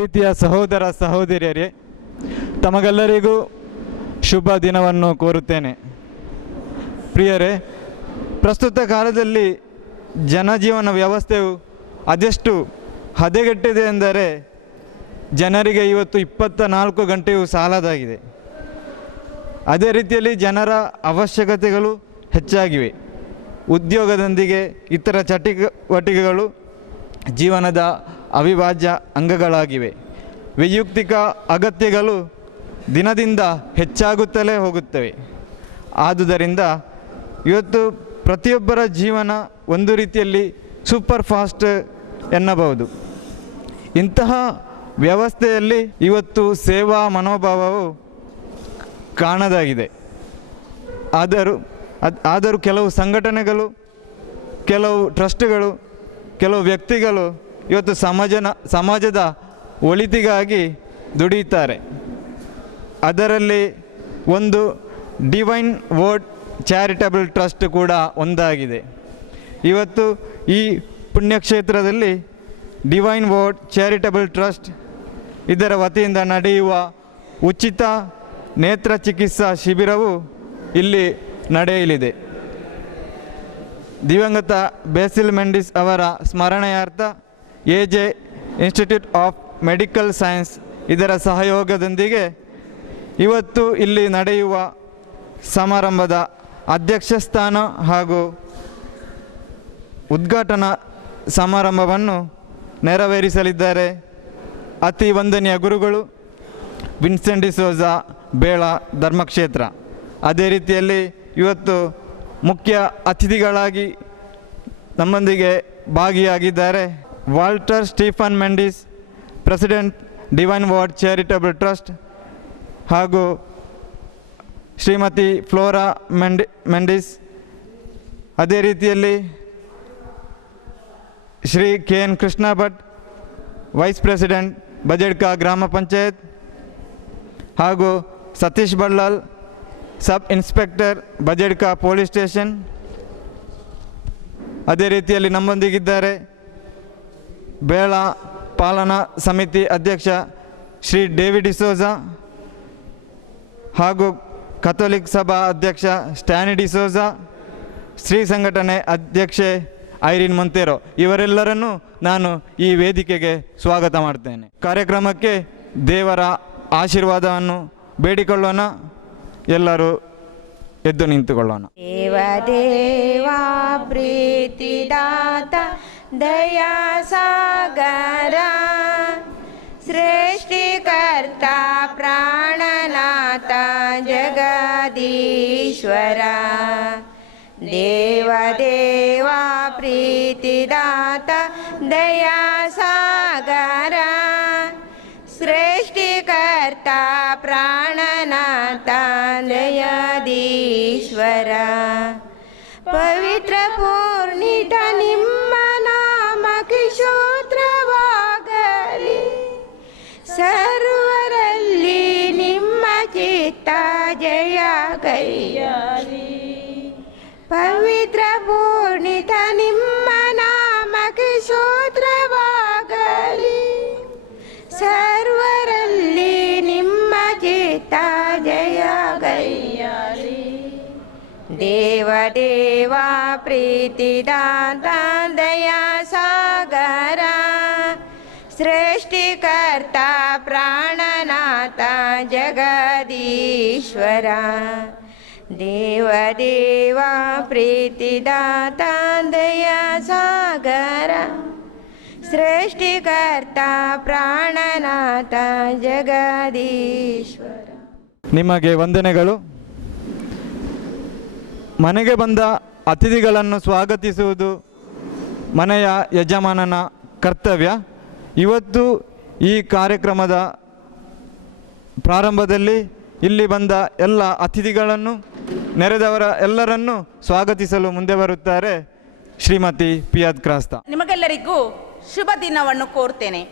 ಪ್ರೀತಿಯ ಸಹೋದರ ಸಹೋದರಿಯರೇ, ತಮಗೆಲ್ಲರಿಗೂ ಶುಭ ದಿನವನ್ನು ಕೋರುತ್ತೇನೆ. ಪ್ರಿಯರೇ, ಪ್ರಸ್ತುತ ಕಾಲದಲ್ಲಿ ಜನಜೀವನ ವ್ಯವಸ್ಥೆಯು ಅದೆಷ್ಟು ಹದಗೆಟ್ಟಿದೆ ಎಂದರೆ ಜನರಿಗೆ ಇವತ್ತು 24 ಗಂಟೆಯೂ ಸಾಲದಾಗಿದೆ. ಅದೇ ರೀತಿಯಲ್ಲಿ ಜನರ ಅವಶ್ಯಕತೆಗಳು ಹೆಚ್ಚಾಗಿವೆ. ಉದ್ಯೋಗದೊಂದಿಗೆ ಇತರ ಚಟುವಟಿಕೆಗಳು ಜೀವನದ ಅವಿಭಾಜ್ಯ ಅಂಗಗಳಾಗಿವೆ. ವೈಯಕ್ತಿಕ ಅಗತ್ಯಗಳು ದಿನದಿಂದ ಹೆಚ್ಚಾಗುತ್ತಲೇ ಹೋಗುತ್ತವೆ. ಆದುದರಿಂದ ಇವತ್ತು ಪ್ರತಿಯೊಬ್ಬರ ಜೀವನ ಒಂದು ರೀತಿಯಲ್ಲಿ ಸೂಪರ್ ಫಾಸ್ಟ್ ಎನ್ನಬಹುದು. ಇಂತಹ ವ್ಯವಸ್ಥೆಯಲ್ಲಿ ಇವತ್ತು ಸೇವಾ ಮನೋಭಾವವು ಕಾಣದಾಗಿದೆ. ಆದರೂ ಕೆಲವು ಸಂಘಟನೆಗಳು, ಕೆಲವು ಟ್ರಸ್ಟ್ಗಳು, ಕೆಲವು ವ್ಯಕ್ತಿಗಳು ಇವತ್ತು ಸಮಾಜದ ಒಳಿತಿಗಾಗಿ ದುಡಿಯುತ್ತಾರೆ. ಅದರಲ್ಲಿ ಒಂದು ಡಿವೈನ್ ವರ್ಡ್ ಚಾರಿಟಬಲ್ ಟ್ರಸ್ಟ್ ಕೂಡ ಒಂದಾಗಿದೆ. ಇವತ್ತು ಈ ಪುಣ್ಯಕ್ಷೇತ್ರದಲ್ಲಿ ಡಿವೈನ್ ವರ್ಡ್ ಚಾರಿಟಬಲ್ ಟ್ರಸ್ಟ್ ಇದರ ವತಿಯಿಂದ ನಡೆಯುವ ಉಚಿತ ನೇತ್ರ ಚಿಕಿತ್ಸಾ ಶಿಬಿರವು ಇಲ್ಲಿ ನಡೆಯಲಿದೆ. ದಿವಂಗತ ಬೇಸಿಲ್ ಮೆಂಡಿಸ್ ಅವರ ಸ್ಮರಣೆಯಾರ್ಥ AJ institute of medical science ಇದರ ಸಹಯೋಗದೊಂದಿಗೆ ಇವತ್ತು ಇಲ್ಲಿ ನಡೆಯುವ ಸಮಾರಂಭದ ಅಧ್ಯಕ್ಷ ಸ್ಥಾನ ಹಾಗೂ ಉದ್ಘಾಟನಾ ಸಮಾರಂಭವನ್ನು ನೆರವೇರಿಸಲಿದ್ದಾರೆ ಅತಿ ವಂದನೀಯ ಗುರುಗಳು ವಿನ್ಸೆಂಟ್ ಡಿಸೋಜಾ, ಬೇಳ ಧರ್ಮಕ್ಷೇತ್ರ. ಅದೇ ರೀತಿಯಲ್ಲಿ ಇವತ್ತು ಮುಖ್ಯ ಅತಿಥಿಗಳಾಗಿ ನಮ್ಮೊಂದಿಗೆ ಭಾಗಿಯಾಗಿದ್ದಾರೆ Walter Stephen Mendis, president Divine Word charitable trust, ಹಾಗೂ ಶ್ರೀಮತಿ ಫ್ಲೋರಾ ಮೆಂಡಿಸ್. ಅದೇ ರೀತಿಯಲ್ಲಿ Shri KN Krishna Bhat, vice president Bajedka ಗ್ರಾಮ ಪಂಚಾಯತ್, ಹಾಗೂ Satish Ballal, sub inspector Bajedka police station. ಅದೇ ರೀತಿಯಲ್ಲಿ ನಮ್ಮೊಂದಿಗಿದ್ದಾರೆ ಬೇಳ ಪಾಲನಾ ಸಮಿತಿ ಅಧ್ಯಕ್ಷ ಶ್ರೀ ಡೇವಿಡ್ ಡಿಸೋಜಾ, ಹಾಗೂ ಕಥೋಲಿಕ್ ಸಭಾ ಅಧ್ಯಕ್ಷ ಸ್ಟ್ಯಾನಿ ಡಿಸೋಜಾ, ಶ್ರೀ ಸಂಘಟನೆ ಅಧ್ಯಕ್ಷೆ ಐರಿನ್ ಮೊಂತೆರೋ. ಇವರೆಲ್ಲರನ್ನೂ ನಾನು ಈ ವೇದಿಕೆಗೆ ಸ್ವಾಗತ ಮಾಡ್ತೇನೆ. ಕಾರ್ಯಕ್ರಮಕ್ಕೆ ದೇವರ ಆಶೀರ್ವಾದವನ್ನು ಬೇಡಿಕೊಳ್ಳೋಣ. ಎಲ್ಲರೂ ಎದ್ದು ನಿಂತುಕೊಳ್ಳೋಣ. ದೇವದೇವಾ ಪ್ರೀತಿದಾತ ದಯಾ ಸಾಗರ ಸೃಷ್ಟಿಕರ್ತ ಪ್ರಾಣನಾಥ ಜಗದೀಶ್ವರ. ದೇವದೇವಾ ಪ್ರೀತಿದಾತ ದಯಾ ಸಾಗರ ಸೃಷ್ಟಿಕರ್ತ ಪ್ರಾಣನಾಥ ದಯಾಧೀಶ್ವರ. ಪವಿತ್ರ ಪೂರ್ಣಿತ ನಿಮ್ಮ ನಾಮಕ್ಕೆ ಸ್ತೋತ್ರವಾಗಲಿ, ಸರ್ವರಲ್ಲಿ ನಿಮ್ಮ ಚಿತ್ತ ಜಯ ಕೈಯಾಲಿ. ಪವಿತ್ರ ಪೂರ್ಣಿತ ನಿಮ್ಮ ನಾಮಕ್ಕೆ ಸ್ತೋತ್ರವಾಗಲಿ, ಸರ್ವರಲ್ಲಿ ನಿಮ್ಮ ಚಿತ್ತ ಜಯ ಕೈಯಾಲಿ. ದೇವದೇವಾ ಪ್ರೀತಿದಾತ ದಯಾ ಸಾಗರ ಸೃಷ್ಟಿಕರ್ತ ಪ್ರಾಣನಾಥ ಜಗದೀಶ್ವರ. ದೇವದೇವಾ ಪ್ರೀತಿದಾತ ದಯಾ ಸಾಗರ ಸೃಷ್ಟಿಕರ್ತ ಪ್ರಾಣನಾಥ ಜಗದೀಶ್ವರ. ನಿಮಗೆ ವಂದನೆಗಳು. ಮನೆಗೆ ಬಂದ ಅತಿಥಿಗಳನ್ನು ಸ್ವಾಗತಿಸುವುದು ಮನೆಯ ಯಜಮಾನನ ಕರ್ತವ್ಯ. ಇವತ್ತು ಈ ಕಾರ್ಯಕ್ರಮದ ಪ್ರಾರಂಭದಲ್ಲಿ ಇಲ್ಲಿ ಬಂದ ಎಲ್ಲ ಅತಿಥಿಗಳನ್ನು, ನೆರೆದವರ ಎಲ್ಲರನ್ನೂ ಸ್ವಾಗತಿಸಲು ಮುಂದೆ ಬರುತ್ತಾರೆ ಶ್ರೀಮತಿ ಪಿಯಾದ್ ಕ್ರಾಸ್ತಾ. ನಿಮಗೆಲ್ಲರಿಗೂ ಶುಭ ದಿನವನ್ನು ಕೋರ್ತೇನೆ.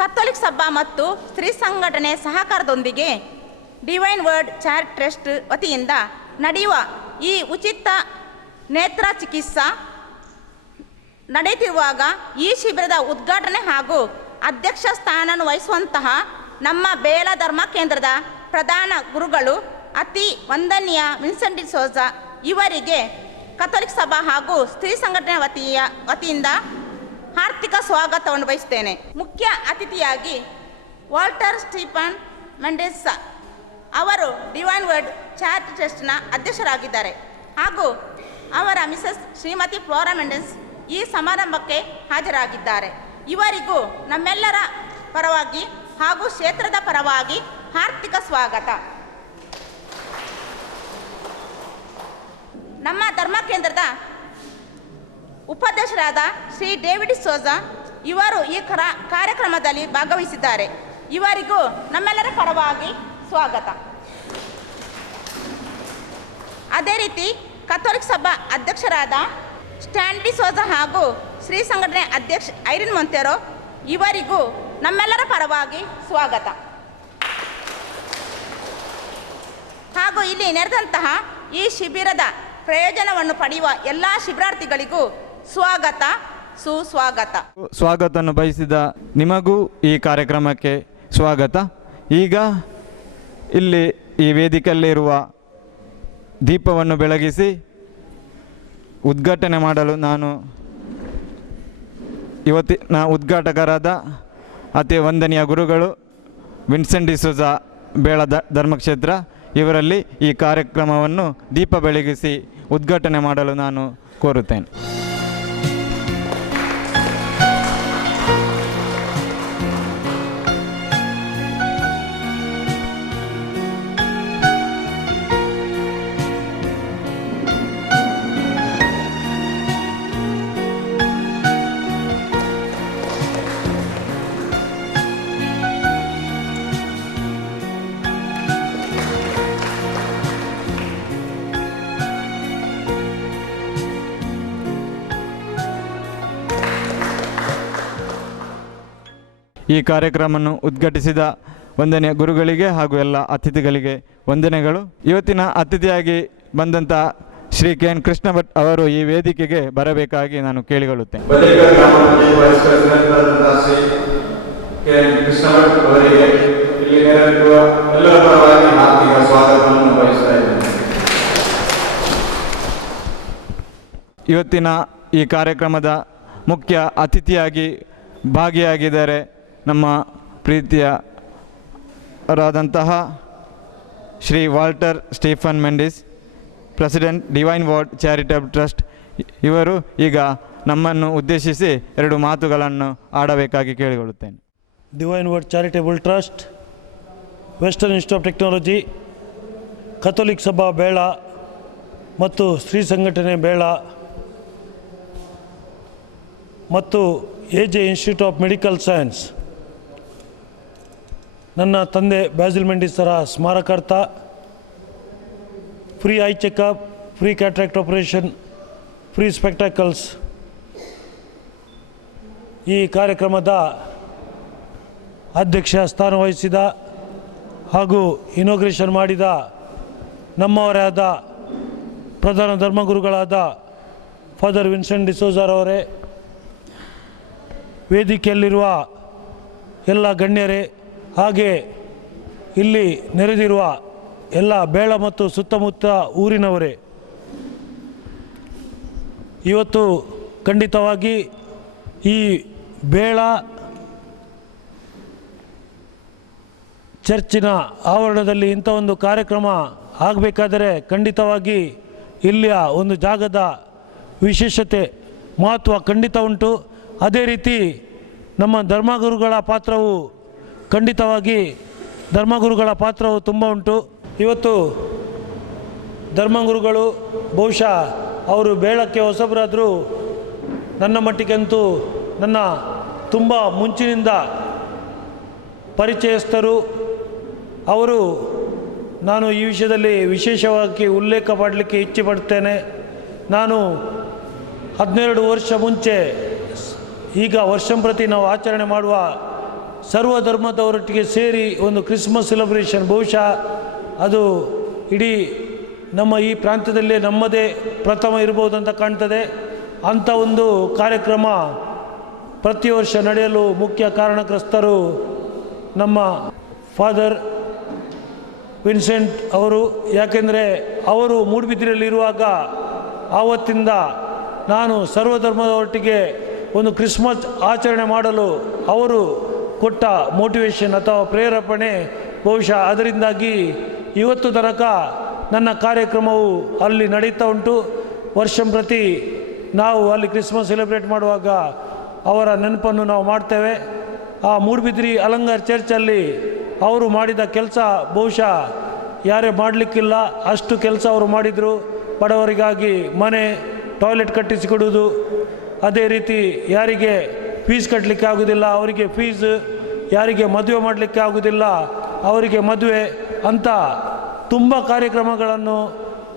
ಕಥೋಲಿಕ್ ಸಭಾ ಮತ್ತು ಸ್ತ್ರೀ ಸಂಘಟನೆ ಸಹಕಾರದೊಂದಿಗೆ ಡಿವೈನ್ ವರ್ಡ್ ಚಾರಿಟಬಲ್ ಟ್ರಸ್ಟ್ ವತಿಯಿಂದ ನಡೆಯುವ ಈ ಉಚಿತ ನೇತ್ರ ಚಿಕಿತ್ಸಾ ನಡೆಯುತ್ತಿರುವಾಗ ಈ ಶಿಬಿರದ ಉದ್ಘಾಟನೆ ಹಾಗೂ ಅಧ್ಯಕ್ಷ ಸ್ಥಾನವನ್ನು ವಹಿಸುವಂತಹ ನಮ್ಮ ಬೇಳ ಧರ್ಮ ಕೇಂದ್ರದ ಪ್ರಧಾನ ಗುರುಗಳು ಅತಿ ವಂದನೀಯ ವಿನ್ಸೆಂಟ್ ಡಿಸೋಜ ಇವರಿಗೆ ಕಥೋಲಿಕ್ ಸಭಾ ಹಾಗೂ ಸ್ತ್ರೀ ಸಂಘಟನೆ ವತಿಯಿಂದ ಆರ್ಥಿಕ ಸ್ವಾಗತವನ್ನು ಬಯಸುತ್ತೇನೆ. ಮುಖ್ಯ ಅತಿಥಿಯಾಗಿ ವಾಲ್ಟರ್ ಸ್ಟೀಫನ್ ಮೆಂಡೆಸ್ ಅವರು ಡಿವೈನ್ ವರ್ಡ್ ಚಾರಿಟಿ ಟ್ರಸ್ಟ್ನ ಅಧ್ಯಕ್ಷರಾಗಿದ್ದಾರೆ ಹಾಗೂ ಅವರ ಮಿಸಸ್ ಶ್ರೀಮತಿ ಫ್ಲೋರಾ ಮೆಂಡೆಸ್ ಈ ಸಮಾರಂಭಕ್ಕೆ ಹಾಜರಾಗಿದ್ದಾರೆ. ಇವರಿಗೂ ನಮ್ಮೆಲ್ಲರ ಪರವಾಗಿ ಹಾಗೂ ಕ್ಷೇತ್ರದ ಪರವಾಗಿ ಆರ್ಥಿಕ ಸ್ವಾಗತ. ನಮ್ಮ ಧರ್ಮ ಕೇಂದ್ರದ ಉಪಾಧ್ಯಕ್ಷರಾದ ಶ್ರೀ ಡೇವಿಡ್ ಸೋಜಾ ಇವರು ಈ ಕಾರ್ಯಕ್ರಮದಲ್ಲಿ ಭಾಗವಹಿಸಿದ್ದಾರೆ. ಇವರಿಗೂ ನಮ್ಮೆಲ್ಲರ ಪರವಾಗಿ ಸ್ವಾಗತ. ಅದೇ ರೀತಿ ಕಥೋಲಿಕ್ ಸಭಾ ಅಧ್ಯಕ್ಷರಾದ ಸ್ಟ್ಯಾನ್ಲಿ ಸೋಜಾ ಹಾಗೂ ಶ್ರೀ ಸಂಘಟನೆ ಅಧ್ಯಕ್ಷ ಐರಿನ್ ಮೊಂತೆರೋ ಇವರಿಗೂ ನಮ್ಮೆಲ್ಲರ ಪರವಾಗಿ ಸ್ವಾಗತ. ಹಾಗೂ ಇಲ್ಲಿ ನೆರೆದಂತಹ ಈ ಶಿಬಿರದ ಪ್ರಯೋಜನವನ್ನು ಪಡೆಯುವ ಎಲ್ಲ ಶಿಬಿರಾರ್ಥಿಗಳಿಗೂ ಸ್ವಾಗತ, ಸುಸ್ವಾಗತ. ಸ್ವಾಗತವನ್ನು ಬಯಸಿದ ನಿಮಗೂ ಈ ಕಾರ್ಯಕ್ರಮಕ್ಕೆ ಸ್ವಾಗತ. ಈಗ ಇಲ್ಲಿ ಈ ವೇದಿಕೆಯಲ್ಲಿರುವ ದೀಪವನ್ನು ಬೆಳಗಿಸಿ ಉದ್ಘಾಟನೆ ಮಾಡಲು ನಾನು ಇವತ್ತಿನ ಉದ್ಘಾಟಕರಾದ ಅತಿ ವಂದನೀಯ ಗುರುಗಳು ವಿನ್ಸೆಂಟ್ ಡಿಸೋಜ ಬೇಳ ಧರ್ಮಕ್ಷೇತ್ರ ಇವರಲ್ಲಿ ಈ ಕಾರ್ಯಕ್ರಮವನ್ನು ದೀಪ ಬೆಳಗಿಸಿ ಉದ್ಘಾಟನೆ ಮಾಡಲು ನಾನು ಕೋರುತ್ತೇನೆ. ಈ ಕಾರ್ಯಕ್ರಮವನ್ನು ಉದ್ಘಾಟಿಸಿದ ವಂದನೀಯ ಗುರುಗಳಿಗೆ ಹಾಗೂ ಎಲ್ಲ ಅತಿಥಿಗಳಿಗೆ ವಂದನೆಗಳು. ಇವತ್ತಿನ ಅತಿಥಿಯಾಗಿ ಬಂದಂಥ ಶ್ರೀ ಕೆ ಎನ್ ಕೃಷ್ಣ ಭಟ್ ಅವರು ಈ ವೇದಿಕೆಗೆ ಬರಬೇಕಾಗಿ ನಾನು ಕೇಳಿಕೊಳ್ಳುತ್ತೇನೆ. ಇವತ್ತಿನ ಈ ಕಾರ್ಯಕ್ರಮದ ಮುಖ್ಯ ಅತಿಥಿಯಾಗಿ ಭಾಗಿಯಾಗಿದ್ದಾರೆ ನಮ್ಮ ಪ್ರೀತಿಯರಾದಂತಹ Shri Walter Stephen Mendis, president Divine Word charitable trust. ಇವರು ಈಗ ನಮ್ಮನ್ನು ಉದ್ದೇಶಿಸಿ 2 ಮಾತುಗಳನ್ನು ಆಡಬೇಕಾಗಿ ಕೇಳಿಕೊಳ್ಳುತ್ತೇನೆ. Divine Word charitable trust, western institute of technology, Catholic Sabha Bela ಮತ್ತು ಸ್ತ್ರೀ ಸಂಘಟನೆ ಬೇಳ ಮತ್ತು AJ institute of medical science, ನನ್ನ ತಂದೆ ಬ್ಯಾಸಿಲ್ ಮೆಂಡಿಸರ ಸ್ಮಾರಕಾರ್ಥ, free eye checkup, free cataract operation, free spectacles ಈ ಕಾರ್ಯಕ್ರಮದ ಅಧ್ಯಕ್ಷ ಸ್ಥಾನ ವಹಿಸಿದ ಹಾಗೂ ಇನಾಗ್ರೇಷನ್ ಮಾಡಿದ ನಮ್ಮವರೇ ಆದ ಪ್ರಧಾನ ಧರ್ಮಗುರುಗಳಾದ ಫಾದರ್ ವಿನ್ಸೆಂಟ್ ಡಿಸೋಜಾರವರೇ, ವೇದಿಕೆಯಲ್ಲಿರುವ ಎಲ್ಲ ಗಣ್ಯರೇ, ಹಾಗೆ ಇಲ್ಲಿ ನೆರೆದಿರುವ ಎಲ್ಲ ಬೇಳ ಮತ್ತು ಸುತ್ತಮುತ್ತ ಊರಿನವರೇ, ಇವತ್ತು ಖಂಡಿತವಾಗಿ ಈ ಬೇಳ ಚರ್ಚಿನ ಆವರಣದಲ್ಲಿ ಇಂಥ ಒಂದು ಕಾರ್ಯಕ್ರಮ ಆಗಬೇಕಾದರೆ ಖಂಡಿತವಾಗಿ ಇಲ್ಲಿಯ ಒಂದು ಜಾಗದ ವಿಶೇಷತೆ ಮಹತ್ವ ಖಂಡಿತ ಉಂಟು. ಅದೇ ರೀತಿ ನಮ್ಮ ಧರ್ಮಗುರುಗಳ ಪಾತ್ರವು ತುಂಬ ಉಂಟು. ಇವತ್ತು ಧರ್ಮಗುರುಗಳು ಬಹುಶಃ ಅವರು ಬೇಳಕ್ಕೆ ಹೊಸಬರಾದರೂ ನನ್ನ ಮಟ್ಟಿಗಂತೂ ನನ್ನ ತುಂಬ ಮುಂಚಿನಿಂದ ಪರಿಚಯಸ್ಥರು ಅವರು. ನಾನು ಈ ವಿಷಯದಲ್ಲಿ ವಿಶೇಷವಾಗಿ ಉಲ್ಲೇಖ ಮಾಡಲಿಕ್ಕೆ ಇಚ್ಛೆ ಪಡ್ತೇನೆ. ನಾನು 12 ವರ್ಷ ಮುಂಚೆ, ಈಗ ವರ್ಷಂಪ್ರತಿ ನಾವು ಆಚರಣೆ ಮಾಡುವ ಸರ್ವ ಧರ್ಮದವರೊಟ್ಟಿಗೆ ಸೇರಿ ಒಂದು ಕ್ರಿಸ್ಮಸ್ ಸೆಲೆಬ್ರೇಷನ್, ಬಹುಶಃ ಅದು ಇಡೀ ನಮ್ಮ ಈ ಪ್ರಾಂತ್ಯದಲ್ಲೇ ನಮ್ಮದೇ ಪ್ರಥಮ ಇರ್ಬೋದು ಅಂತ ಕಾಣ್ತದೆ. ಅಂಥ ಒಂದು ಕಾರ್ಯಕ್ರಮ ಪ್ರತಿ ವರ್ಷ ನಡೆಯಲು ಮುಖ್ಯ ಕಾರಣಕರ್ತರು ನಮ್ಮ ಫಾದರ್ ವಿನ್ಸೆಂಟ್ ಅವರು. ಯಾಕೆಂದರೆ ಅವರು ಮೂಡುಬಿದಿರೆಯಲ್ಲಿರುವಾಗ ಆವತ್ತಿಂದ ನಾನು ಸರ್ವಧರ್ಮದೊಟ್ಟಿಗೆ ಒಂದು ಕ್ರಿಸ್ಮಸ್ ಆಚರಣೆ ಮಾಡಲು ಅವರು ಕೊಟ್ಟ ಮೋಟಿವೇಶನ್ ಅಥವಾ ಪ್ರೇರೇಪಣೆ ಬಹುಶಃ ಅದರಿಂದಾಗಿ ಇವತ್ತು ತನಕ ನನ್ನ ಕಾರ್ಯಕ್ರಮವು ಅಲ್ಲಿ ನಡೀತಾ ಉಂಟು. ವರ್ಷಂಪ್ರತಿ ನಾವು ಅಲ್ಲಿ ಕ್ರಿಸ್ಮಸ್ ಸೆಲೆಬ್ರೇಟ್ ಮಾಡುವಾಗ ಅವರ ನೆನಪನ್ನು ನಾವು ಮಾಡ್ತೇವೆ. ಆ ಮೂಡುಬಿದಿರೆ ಅಲಂಗಾರ್ ಚರ್ಚಲ್ಲಿ ಅವರು ಮಾಡಿದ ಕೆಲಸ ಬಹುಶಃ ಯಾರೇ ಮಾಡಲಿಕ್ಕಿಲ್ಲ, ಅಷ್ಟು ಕೆಲಸ ಅವರು ಮಾಡಿದರು. ಬಡವರಿಗಾಗಿ ಮನೆ, ಟಾಯ್ಲೆಟ್ ಕಟ್ಟಿಸಿಕೊಡುವುದು, ಅದೇ ರೀತಿ ಯಾರಿಗೆ ಫೀಸ್ ಕಟ್ಟಲಿಕ್ಕೆ ಆಗೋದಿಲ್ಲ ಅವರಿಗೆ ಫೀಸ್, ಯಾರಿಗೆ ಮದುವೆ ಮಾಡಲಿಕ್ಕೆ ಆಗೋದಿಲ್ಲ ಅವರಿಗೆ ಮದುವೆ ಅಂತ ತುಂಬ ಕಾರ್ಯಕ್ರಮಗಳನ್ನು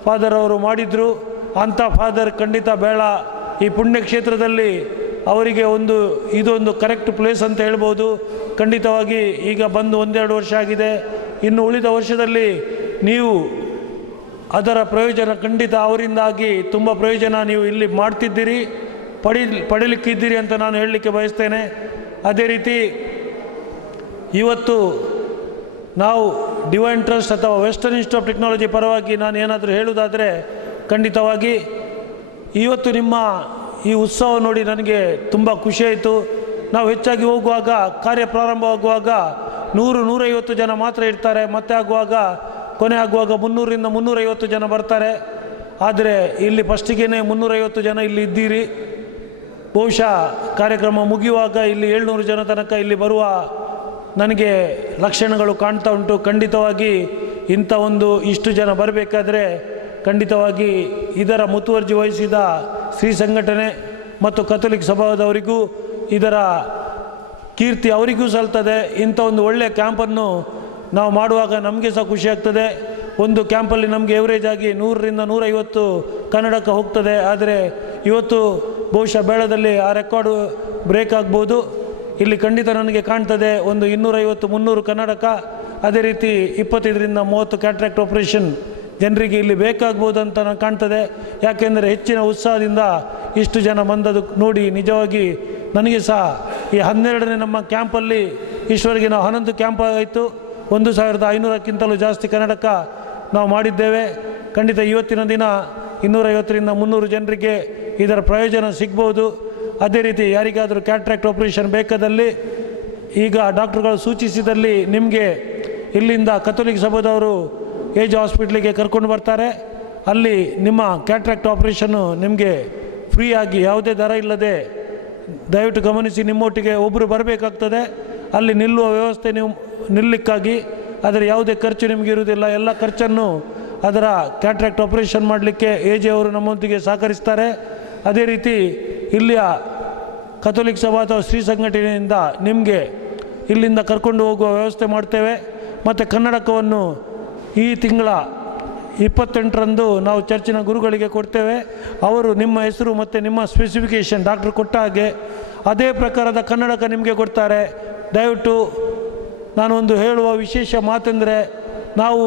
ಫಾದರ್ ಅವರು ಮಾಡಿದರು. ಅಂಥ ಫಾದರ್ ಖಂಡಿತ ಬೇಡ. ಈ ಪುಣ್ಯಕ್ಷೇತ್ರದಲ್ಲಿ ಅವರಿಗೆ ಇದೊಂದು ಕರೆಕ್ಟ್ ಪ್ಲೇಸ್ ಅಂತ ಹೇಳ್ಬೋದು. ಖಂಡಿತವಾಗಿ ಈಗ ಬಂದು 1-2 ವರ್ಷ ಆಗಿದೆ. ಇನ್ನು ಉಳಿದ ವರ್ಷದಲ್ಲಿ ನೀವು ಅದರ ಪ್ರಯೋಜನ ಖಂಡಿತ ಅವರಿಂದಾಗಿ ತುಂಬ ಪ್ರಯೋಜನ ನೀವು ಇಲ್ಲಿ ಮಾಡ್ತಿದ್ದೀರಿ, ಪಡೀಲಿಕ್ಕಿದ್ದೀರಿ ಅಂತ ನಾನು ಹೇಳಲಿಕ್ಕೆ ಬಯಸ್ತೇನೆ. ಅದೇ ರೀತಿ ಇವತ್ತು ನಾವು ಡಿವೈನ್ ಟ್ರಸ್ಟ್ ಅಥವಾ ವೆಸ್ಟರ್ನ್ ಇನ್ಸ್ಟಿಟ್ಯೂಟ್ ಆಫ್ ಟೆಕ್ನಾಲಜಿ ಪರವಾಗಿ ನಾನು ಏನಾದರೂ ಹೇಳುವುದಾದರೆ, ಖಂಡಿತವಾಗಿ ಇವತ್ತು ನಿಮ್ಮ ಈ ಉತ್ಸವ ನೋಡಿ ನನಗೆ ತುಂಬ ಖುಷಿಯಾಯಿತು. ನಾವು ಹೆಚ್ಚಾಗಿ ಹೋಗುವಾಗ, ಕಾರ್ಯ ಪ್ರಾರಂಭವಾಗುವಾಗ 100-150 ಜನ ಮಾತ್ರ ಇರ್ತಾರೆ. ಮತ್ತೆ ಆಗುವಾಗ ಕೊನೆ ಆಗುವಾಗ 300ರಿಂದ 350 ಜನ ಬರ್ತಾರೆ. ಆದರೆ ಇಲ್ಲಿ ಫಸ್ಟಿಗೆ 350 ಜನ ಇಲ್ಲಿ ಇದ್ದೀರಿ. ಬಹುಶಃ ಕಾರ್ಯಕ್ರಮ ಮುಗಿಯುವಾಗ ಇಲ್ಲಿ 700 ಜನ ತನಕ ಇಲ್ಲಿ ಬರುವ ನನಗೆ ಲಕ್ಷಣಗಳು ಕಾಣ್ತಾ ಉಂಟು. ಖಂಡಿತವಾಗಿ ಇಂಥ ಇಷ್ಟು ಜನ ಬರಬೇಕಾದ್ರೆ ಖಂಡಿತವಾಗಿ ಇದರ ಮುತುವರ್ಜಿ ವಹಿಸಿದ ಶ್ರೀ ಸಂಘಟನೆ ಮತ್ತು ಕಥೋಲಿಕ್ ಸಭಾದವರಿಗೂ ಇದರ ಕೀರ್ತಿ ಅವರಿಗೂ ಸಲ್ತದೆ. ಇಂಥ ಒಳ್ಳೆಯ ಕ್ಯಾಂಪನ್ನು ನಾವು ಮಾಡುವಾಗ ನಮಗೆ ಸಹ ಖುಷಿಯಾಗ್ತದೆ. ಒಂದು ಕ್ಯಾಂಪಲ್ಲಿ ನಮಗೆ ಎವರೇಜ್ ಆಗಿ 100ರಿಂದ 150 ಕನ್ನಡಕ ಹೋಗ್ತದೆ. ಆದರೆ ಇವತ್ತು ಬಹುಶಃ ಬೇಳದಲ್ಲಿ ಆ ರೆಕಾರ್ಡು ಬ್ರೇಕ್ ಆಗ್ಬೋದು. ಇಲ್ಲಿ ಖಂಡಿತ ನನಗೆ ಕಾಣ್ತದೆ 250-300 ಕನ್ನಡಕ. ಅದೇ ರೀತಿ 25ರಿಂದ 30 ಕ್ಯಾಟ್ರಾಕ್ಟ್ ಆಪರೇಷನ್ ಜನರಿಗೆ ಇಲ್ಲಿ ಬೇಕಾಗ್ಬೋದು ಅಂತ ನನಗೆ ಕಾಣ್ತದೆ. ಯಾಕೆಂದರೆ ಹೆಚ್ಚಿನ ಉತ್ಸಾಹದಿಂದ ಇಷ್ಟು ಜನ ಬಂದದ್ದು ನೋಡಿ ನಿಜವಾಗಿ ನನಗೆ ಸಹ ಈ 12ನೇ ನಮ್ಮ ಕ್ಯಾಂಪಲ್ಲಿ ಈಶ್ವರಿಗೆ ನಾವು 11 ಕ್ಯಾಂಪ್ ಆಯಿತು. 1500ಕ್ಕಿಂತಲೂ ಜಾಸ್ತಿ ಕನ್ನಡಕ ನಾವು ಮಾಡಿದ್ದೇವೆ. ಖಂಡಿತ ಇವತ್ತಿನ ದಿನ 250ರಿಂದ 300 ಜನರಿಗೆ ಇದರ ಪ್ರಯೋಜನ ಸಿಗ್ಬೋದು. ಅದೇ ರೀತಿ ಯಾರಿಗಾದರೂ ಕ್ಯಾಟ್ರಾಕ್ಟ್ ಆಪರೇಷನ್ ಬೇಕಾದಲ್ಲಿ ಈಗ ಡಾಕ್ಟ್ರುಗಳು ಸೂಚಿಸಿದಲ್ಲಿ ನಿಮಗೆ ಇಲ್ಲಿಂದ ಕಥೋಲಿಕ್ ಸಭಾದವರು ಏಜ್ ಹಾಸ್ಪಿಟ್ಲಿಗೆ ಕರ್ಕೊಂಡು ಬರ್ತಾರೆ. ಅಲ್ಲಿ ನಿಮ್ಮ ಕ್ಯಾಟ್ರಾಕ್ಟ್ ಆಪರೇಷನ್ನು ನಿಮಗೆ ಫ್ರೀಯಾಗಿ ಯಾವುದೇ ದರ ಇಲ್ಲದೆ, ದಯವಿಟ್ಟು ಗಮನಿಸಿ, ನಿಮ್ಮೊಟ್ಟಿಗೆ ಒಬ್ಬರು ಬರಬೇಕಾಗ್ತದೆ. ಅಲ್ಲಿ ನಿಲ್ಲುವ ವ್ಯವಸ್ಥೆ ನೀವು ನಿಲ್ಲಕ್ಕಾಗಿ ಅದರ ಯಾವುದೇ ಖರ್ಚು ನಿಮಗೆ ಇರುವುದಿಲ್ಲ. ಎಲ್ಲ ಖರ್ಚನ್ನು ಅದರ ಕ್ಯಾಟ್ರಾಕ್ಟ್ ಆಪರೇಷನ್ ಮಾಡಲಿಕ್ಕೆ AJ ಅವರು ನಮ್ಮೊಂದಿಗೆ ಸಹಕರಿಸ್ತಾರೆ. ಅದೇ ರೀತಿ ಇಲ್ಲಿಯ ಕಥೋಲಿಕ್ ಸಭಾ ಅಥವಾ ಶ್ರೀ ಸಂಘಟನೆಯಿಂದ ನಿಮಗೆ ಇಲ್ಲಿಂದ ಕರ್ಕೊಂಡು ಹೋಗುವ ವ್ಯವಸ್ಥೆ ಮಾಡ್ತೇವೆ. ಮತ್ತು ಕನ್ನಡಕವನ್ನು ಈ ತಿಂಗಳ 28ರಂದು ನಾವು ಚರ್ಚಿನ ಗುರುಗಳಿಗೆ ಕೊಡ್ತೇವೆ. ಅವರು ನಿಮ್ಮ ಹೆಸರು ಮತ್ತು ನಿಮ್ಮ ಸ್ಪೆಸಿಫಿಕೇಷನ್ ಡಾಕ್ಟ್ರು ಕೊಟ್ಟ ಹಾಗೆ ಅದೇ ಪ್ರಕಾರದ ಕನ್ನಡಕ ನಿಮಗೆ ಕೊಡ್ತಾರೆ. ದಯವಿಟ್ಟು ನಾನೊಂದು ಹೇಳುವ ವಿಶೇಷ ಮಾತೆಂದರೆ, ನಾವು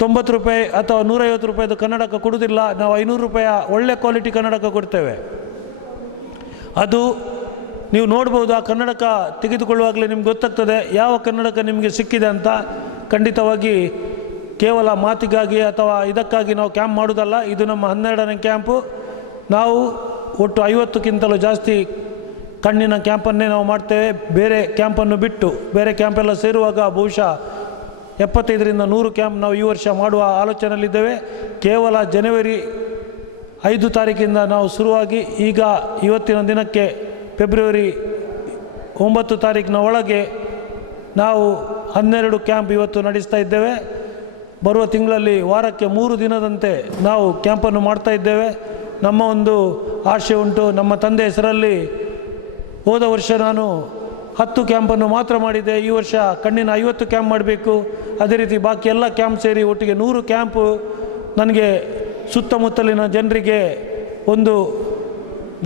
90 ರೂಪಾಯಿ ಅಥವಾ 150 ರೂಪಾಯಿದು ಕನ್ನಡಕ ಕೊಡುವುದಿಲ್ಲ. ನಾವು 500 ರೂಪಾಯಿಯ ಒಳ್ಳೆ ಕ್ವಾಲಿಟಿ ಕನ್ನಡಕ ಕೊಡ್ತೇವೆ. ಅದು ನೀವು ನೋಡ್ಬೋದು. ಆ ಕನ್ನಡಕ ತೆಗೆದುಕೊಳ್ಳುವಾಗಲೇ ನಿಮ್ಗೆ ಗೊತ್ತಾಗ್ತದೆ ಯಾವ ಕನ್ನಡಕ ನಿಮಗೆ ಸಿಕ್ಕಿದೆ ಅಂತ. ಖಂಡಿತವಾಗಿ ಕೇವಲ ಮಾತಿಗಾಗಿ ಅಥವಾ ಇದಕ್ಕಾಗಿ ನಾವು ಕ್ಯಾಂಪ್ ಮಾಡೋದಲ್ಲ. ಇದು ನಮ್ಮ 12ನೇ ಕ್ಯಾಂಪು. ನಾವು ಒಟ್ಟು 50ಕ್ಕಿಂತಲೂ ಜಾಸ್ತಿ ಕಣ್ಣಿನ ಕ್ಯಾಂಪನ್ನೇ ನಾವು ಮಾಡ್ತೇವೆ. ಬೇರೆ ಕ್ಯಾಂಪನ್ನು ಬಿಟ್ಟು ಬೇರೆ ಕ್ಯಾಂಪೆಲ್ಲ ಸೇರುವಾಗ ಬಹುಶಃ 75ರಿಂದ 100 ಕ್ಯಾಂಪ್ ನಾವು ಈ ವರ್ಷ ಮಾಡುವ ಆಲೋಚನೆಯಲ್ಲಿದ್ದೇವೆ. ಕೇವಲ ಜನವರಿ 5 ತಾರೀಕಿಂದ ನಾವು ಶುರುವಾಗಿ ಈಗ ಇವತ್ತಿನ ದಿನಕ್ಕೆ ಫೆಬ್ರವರಿ 9 ತಾರೀಕಿನ ಒಳಗೆ ನಾವು 12 ಕ್ಯಾಂಪ್ ಇವತ್ತು ನಡೆಸ್ತಾ ಇದ್ದೇವೆ. ಬರುವ ತಿಂಗಳಲ್ಲಿ ವಾರಕ್ಕೆ 3 ದಿನದಂತೆ ನಾವು ಕ್ಯಾಂಪನ್ನು ಮಾಡ್ತಾ ಇದ್ದೇವೆ. ನಮ್ಮ ಒಂದು ಆಶೆ ಉಂಟು. ನಮ್ಮ ತಂದೆ ಹೆಸರಲ್ಲಿ ಹೋದ ವರ್ಷ ನಾನು 10 ಕ್ಯಾಂಪನ್ನು ಮಾತ್ರ ಮಾಡಿದ್ದೆ. ಈ ವರ್ಷ ಕಣ್ಣಿನ 50 ಕ್ಯಾಂಪ್ ಮಾಡಬೇಕು. ಅದೇ ರೀತಿ ಬಾಕಿ ಎಲ್ಲ ಕ್ಯಾಂಪ್ ಸೇರಿ ಒಟ್ಟಿಗೆ 100 ಕ್ಯಾಂಪು ನನಗೆ ಸುತ್ತಮುತ್ತಲಿನ ಜನರಿಗೆ ಒಂದು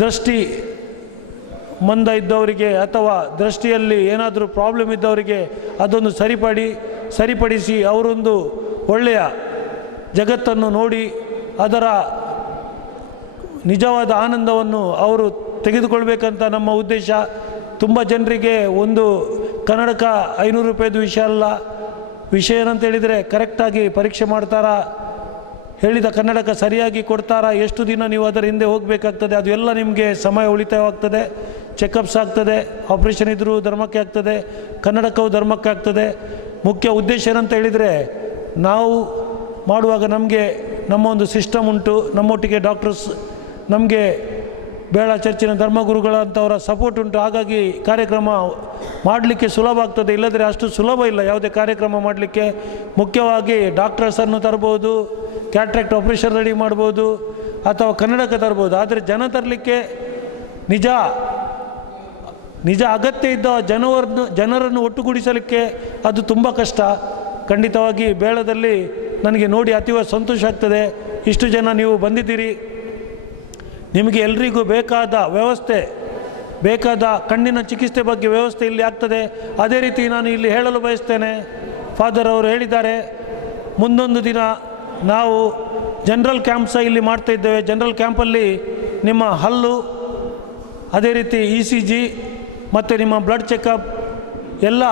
ದೃಷ್ಟಿ ಮಂದ ಇದ್ದವರಿಗೆ ಅಥವಾ ದೃಷ್ಟಿಯಲ್ಲಿ ಏನಾದರೂ ಪ್ರಾಬ್ಲಮ್ ಇದ್ದವರಿಗೆ ಅದೊಂದು ಸರಿಪಡಿಸಿ ಅವರೊಂದು ಒಳ್ಳೆಯ ಜಗತ್ತನ್ನು ನೋಡಿ ಅದರ ನಿಜವಾದ ಆನಂದವನ್ನು ಅವರು ತೆಗೆದುಕೊಳ್ಬೇಕಂತ ನಮ್ಮ ಉದ್ದೇಶ. ತುಂಬ ಜನರಿಗೆ ಒಂದು ಕನ್ನಡಕ 500 ರೂಪಾಯಿದು ವಿಷಯ ಅಲ್ಲ. ವಿಷಯ ಏನಂತ ಹೇಳಿದರೆ ಕರೆಕ್ಟಾಗಿ ಪರೀಕ್ಷೆ ಮಾಡ್ತಾರಾ, ಹೇಳಿದ ಕನ್ನಡಕ ಸರಿಯಾಗಿ ಕೊಡ್ತಾರಾ, ಎಷ್ಟು ದಿನ ನೀವು ಅದರ ಹಿಂದೆ ಹೋಗಬೇಕಾಗ್ತದೆ, ಅದು ಎಲ್ಲ ನಿಮಗೆ ಸಮಯ ಉಳಿತಾಯವಾಗ್ತದೆ. ಚೆಕಪ್ಸ್ ಆಗ್ತದೆ, ಆಪ್ರೇಷನ್ ಇದ್ದರೂ ಧರ್ಮಕ್ಕೆ ಆಗ್ತದೆ, ಕನ್ನಡಕವು ಧರ್ಮಕ್ಕೆ ಆಗ್ತದೆ. ಮುಖ್ಯ ಉದ್ದೇಶ ಏನಂತ ಹೇಳಿದರೆ, ನಾವು ಮಾಡುವಾಗ ನಮಗೆ ನಮ್ಮ ಒಂದು ಸಿಸ್ಟಮ್ ಉಂಟು, ನಮ್ಮೊಟ್ಟಿಗೆ ಡಾಕ್ಟರ್ಸ್, ನಮಗೆ ಬೇಳ ಚರ್ಚಿನ ಧರ್ಮಗುರುಗಳಂಥವರ ಸಪೋರ್ಟ್ ಉಂಟು. ಹಾಗಾಗಿ ಕಾರ್ಯಕ್ರಮ ಮಾಡಲಿಕ್ಕೆ ಸುಲಭ ಆಗ್ತದೆ. ಇಲ್ಲದ್ರೆ ಅಷ್ಟು ಸುಲಭ ಇಲ್ಲ ಯಾವುದೇ ಕಾರ್ಯಕ್ರಮ ಮಾಡಲಿಕ್ಕೆ. ಮುಖ್ಯವಾಗಿ ಡಾಕ್ಟರ್ಸನ್ನು ತರ್ಬೋದು, ಕ್ಯಾಟ್ರಾಕ್ಟ್ ಆಪ್ರೇಷನ್ ರೆಡಿ ಮಾಡ್ಬೋದು, ಅಥವಾ ಕನ್ನಡಕ ತರ್ಬೋದು. ಆದರೆ ಜನ ತರಲಿಕ್ಕೆ ನಿಜ ಅಗತ್ಯ ಇದ್ದ ಜನರನ್ನು ಒಟ್ಟುಗೂಡಿಸಲಿಕ್ಕೆ ಅದು ತುಂಬ ಕಷ್ಟ. ಖಂಡಿತವಾಗಿ ಬೇಳದಲ್ಲಿ ನನಗೆ ನೋಡಿ ಅತೀವ ಸಂತೋಷ ಆಗ್ತದೆ. ಇಷ್ಟು ಜನ ನೀವು ಬಂದಿದ್ದೀರಿ. ನಿಮಗೆ ಎಲ್ರಿಗೂ ಬೇಕಾದ ವ್ಯವಸ್ಥೆ, ಬೇಕಾದ ಕಣ್ಣಿನ ಚಿಕಿತ್ಸೆ ಬಗ್ಗೆ ವ್ಯವಸ್ಥೆ ಇಲ್ಲಿ ಆಗ್ತದೆ. ಅದೇ ರೀತಿ ನಾನು ಇಲ್ಲಿ ಹೇಳಲು ಬಯಸ್ತೇನೆ, ಫಾದರ್ ಅವರು ಹೇಳಿದ್ದಾರೆ, ಮುಂದೊಂದು ದಿನ ನಾವು ಜನರಲ್ ಕ್ಯಾಂಪ್ ಸಹ ಇಲ್ಲಿ ಮಾಡ್ತಾ ಇದ್ದೇವೆ. ಜನರಲ್ ಕ್ಯಾಂಪಲ್ಲಿ ನಿಮ್ಮ ಹಲ್ಲು, ಅದೇ ರೀತಿ ECG ಮತ್ತು ನಿಮ್ಮ ಬ್ಲಡ್ ಚೆಕಪ್, ಎಲ್ಲ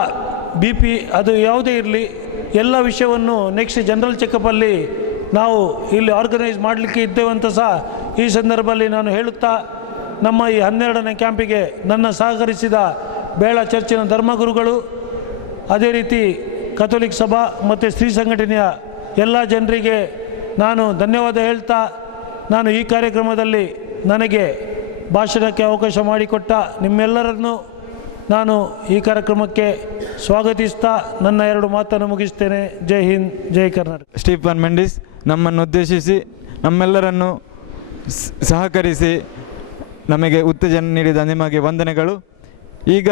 BP ಅದು ಯಾವುದೇ ಇರಲಿ, ಎಲ್ಲ ವಿಷಯವನ್ನು ನೆಕ್ಸ್ಟ್ ಜನರಲ್ ಚೆಕಪ್ಪಲ್ಲಿ ನಾವು ಇಲ್ಲಿ ಆರ್ಗನೈಸ್ ಮಾಡಲಿಕ್ಕೆ ಇದ್ದೇವೆ ಅಂತ ಸಹ ಈ ಸಂದರ್ಭದಲ್ಲಿ ನಾನು ಹೇಳುತ್ತಾ, ನಮ್ಮ ಈ 12ನೇ ಕ್ಯಾಂಪಿಗೆ ನನ್ನ ಸಹಕರಿಸಿದ ಬೇಳ ಚರ್ಚಿನ ಧರ್ಮಗುರುಗಳು, ಅದೇ ರೀತಿ ಕಥೋಲಿಕ್ ಸಭಾ ಮತ್ತು ಸ್ತ್ರೀ ಸಂಘಟನೆಯ ಎಲ್ಲ ಜನರಿಗೆ ನಾನು ಧನ್ಯವಾದ ಹೇಳ್ತಾ, ನಾನು ಈ ಕಾರ್ಯಕ್ರಮದಲ್ಲಿ ನನಗೆ ಭಾಷಣಕ್ಕೆ ಅವಕಾಶ ಮಾಡಿಕೊಟ್ಟ ನಿಮ್ಮೆಲ್ಲರನ್ನು ನಾನು ಈ ಕಾರ್ಯಕ್ರಮಕ್ಕೆ ಸ್ವಾಗತಿಸ್ತಾ ನನ್ನ 2 ಮಾತನ್ನು ಮುಗಿಸ್ತೇನೆ. ಜೈ ಹಿಂದ್, ಜೈ ಕರ್ನಾಟಕ. ಸ್ಟೀಫನ್ ಮೆಂಡಿಸ್ ನಮ್ಮನ್ನು ಉದ್ದೇಶಿಸಿ ನಮ್ಮೆಲ್ಲರನ್ನು ಸಹಕರಿಸಿ ನಮಗೆ ಉತ್ತೇಜನ ನೀಡಿದ ನಿಮಗೆ ವಂದನೆಗಳು. ಈಗ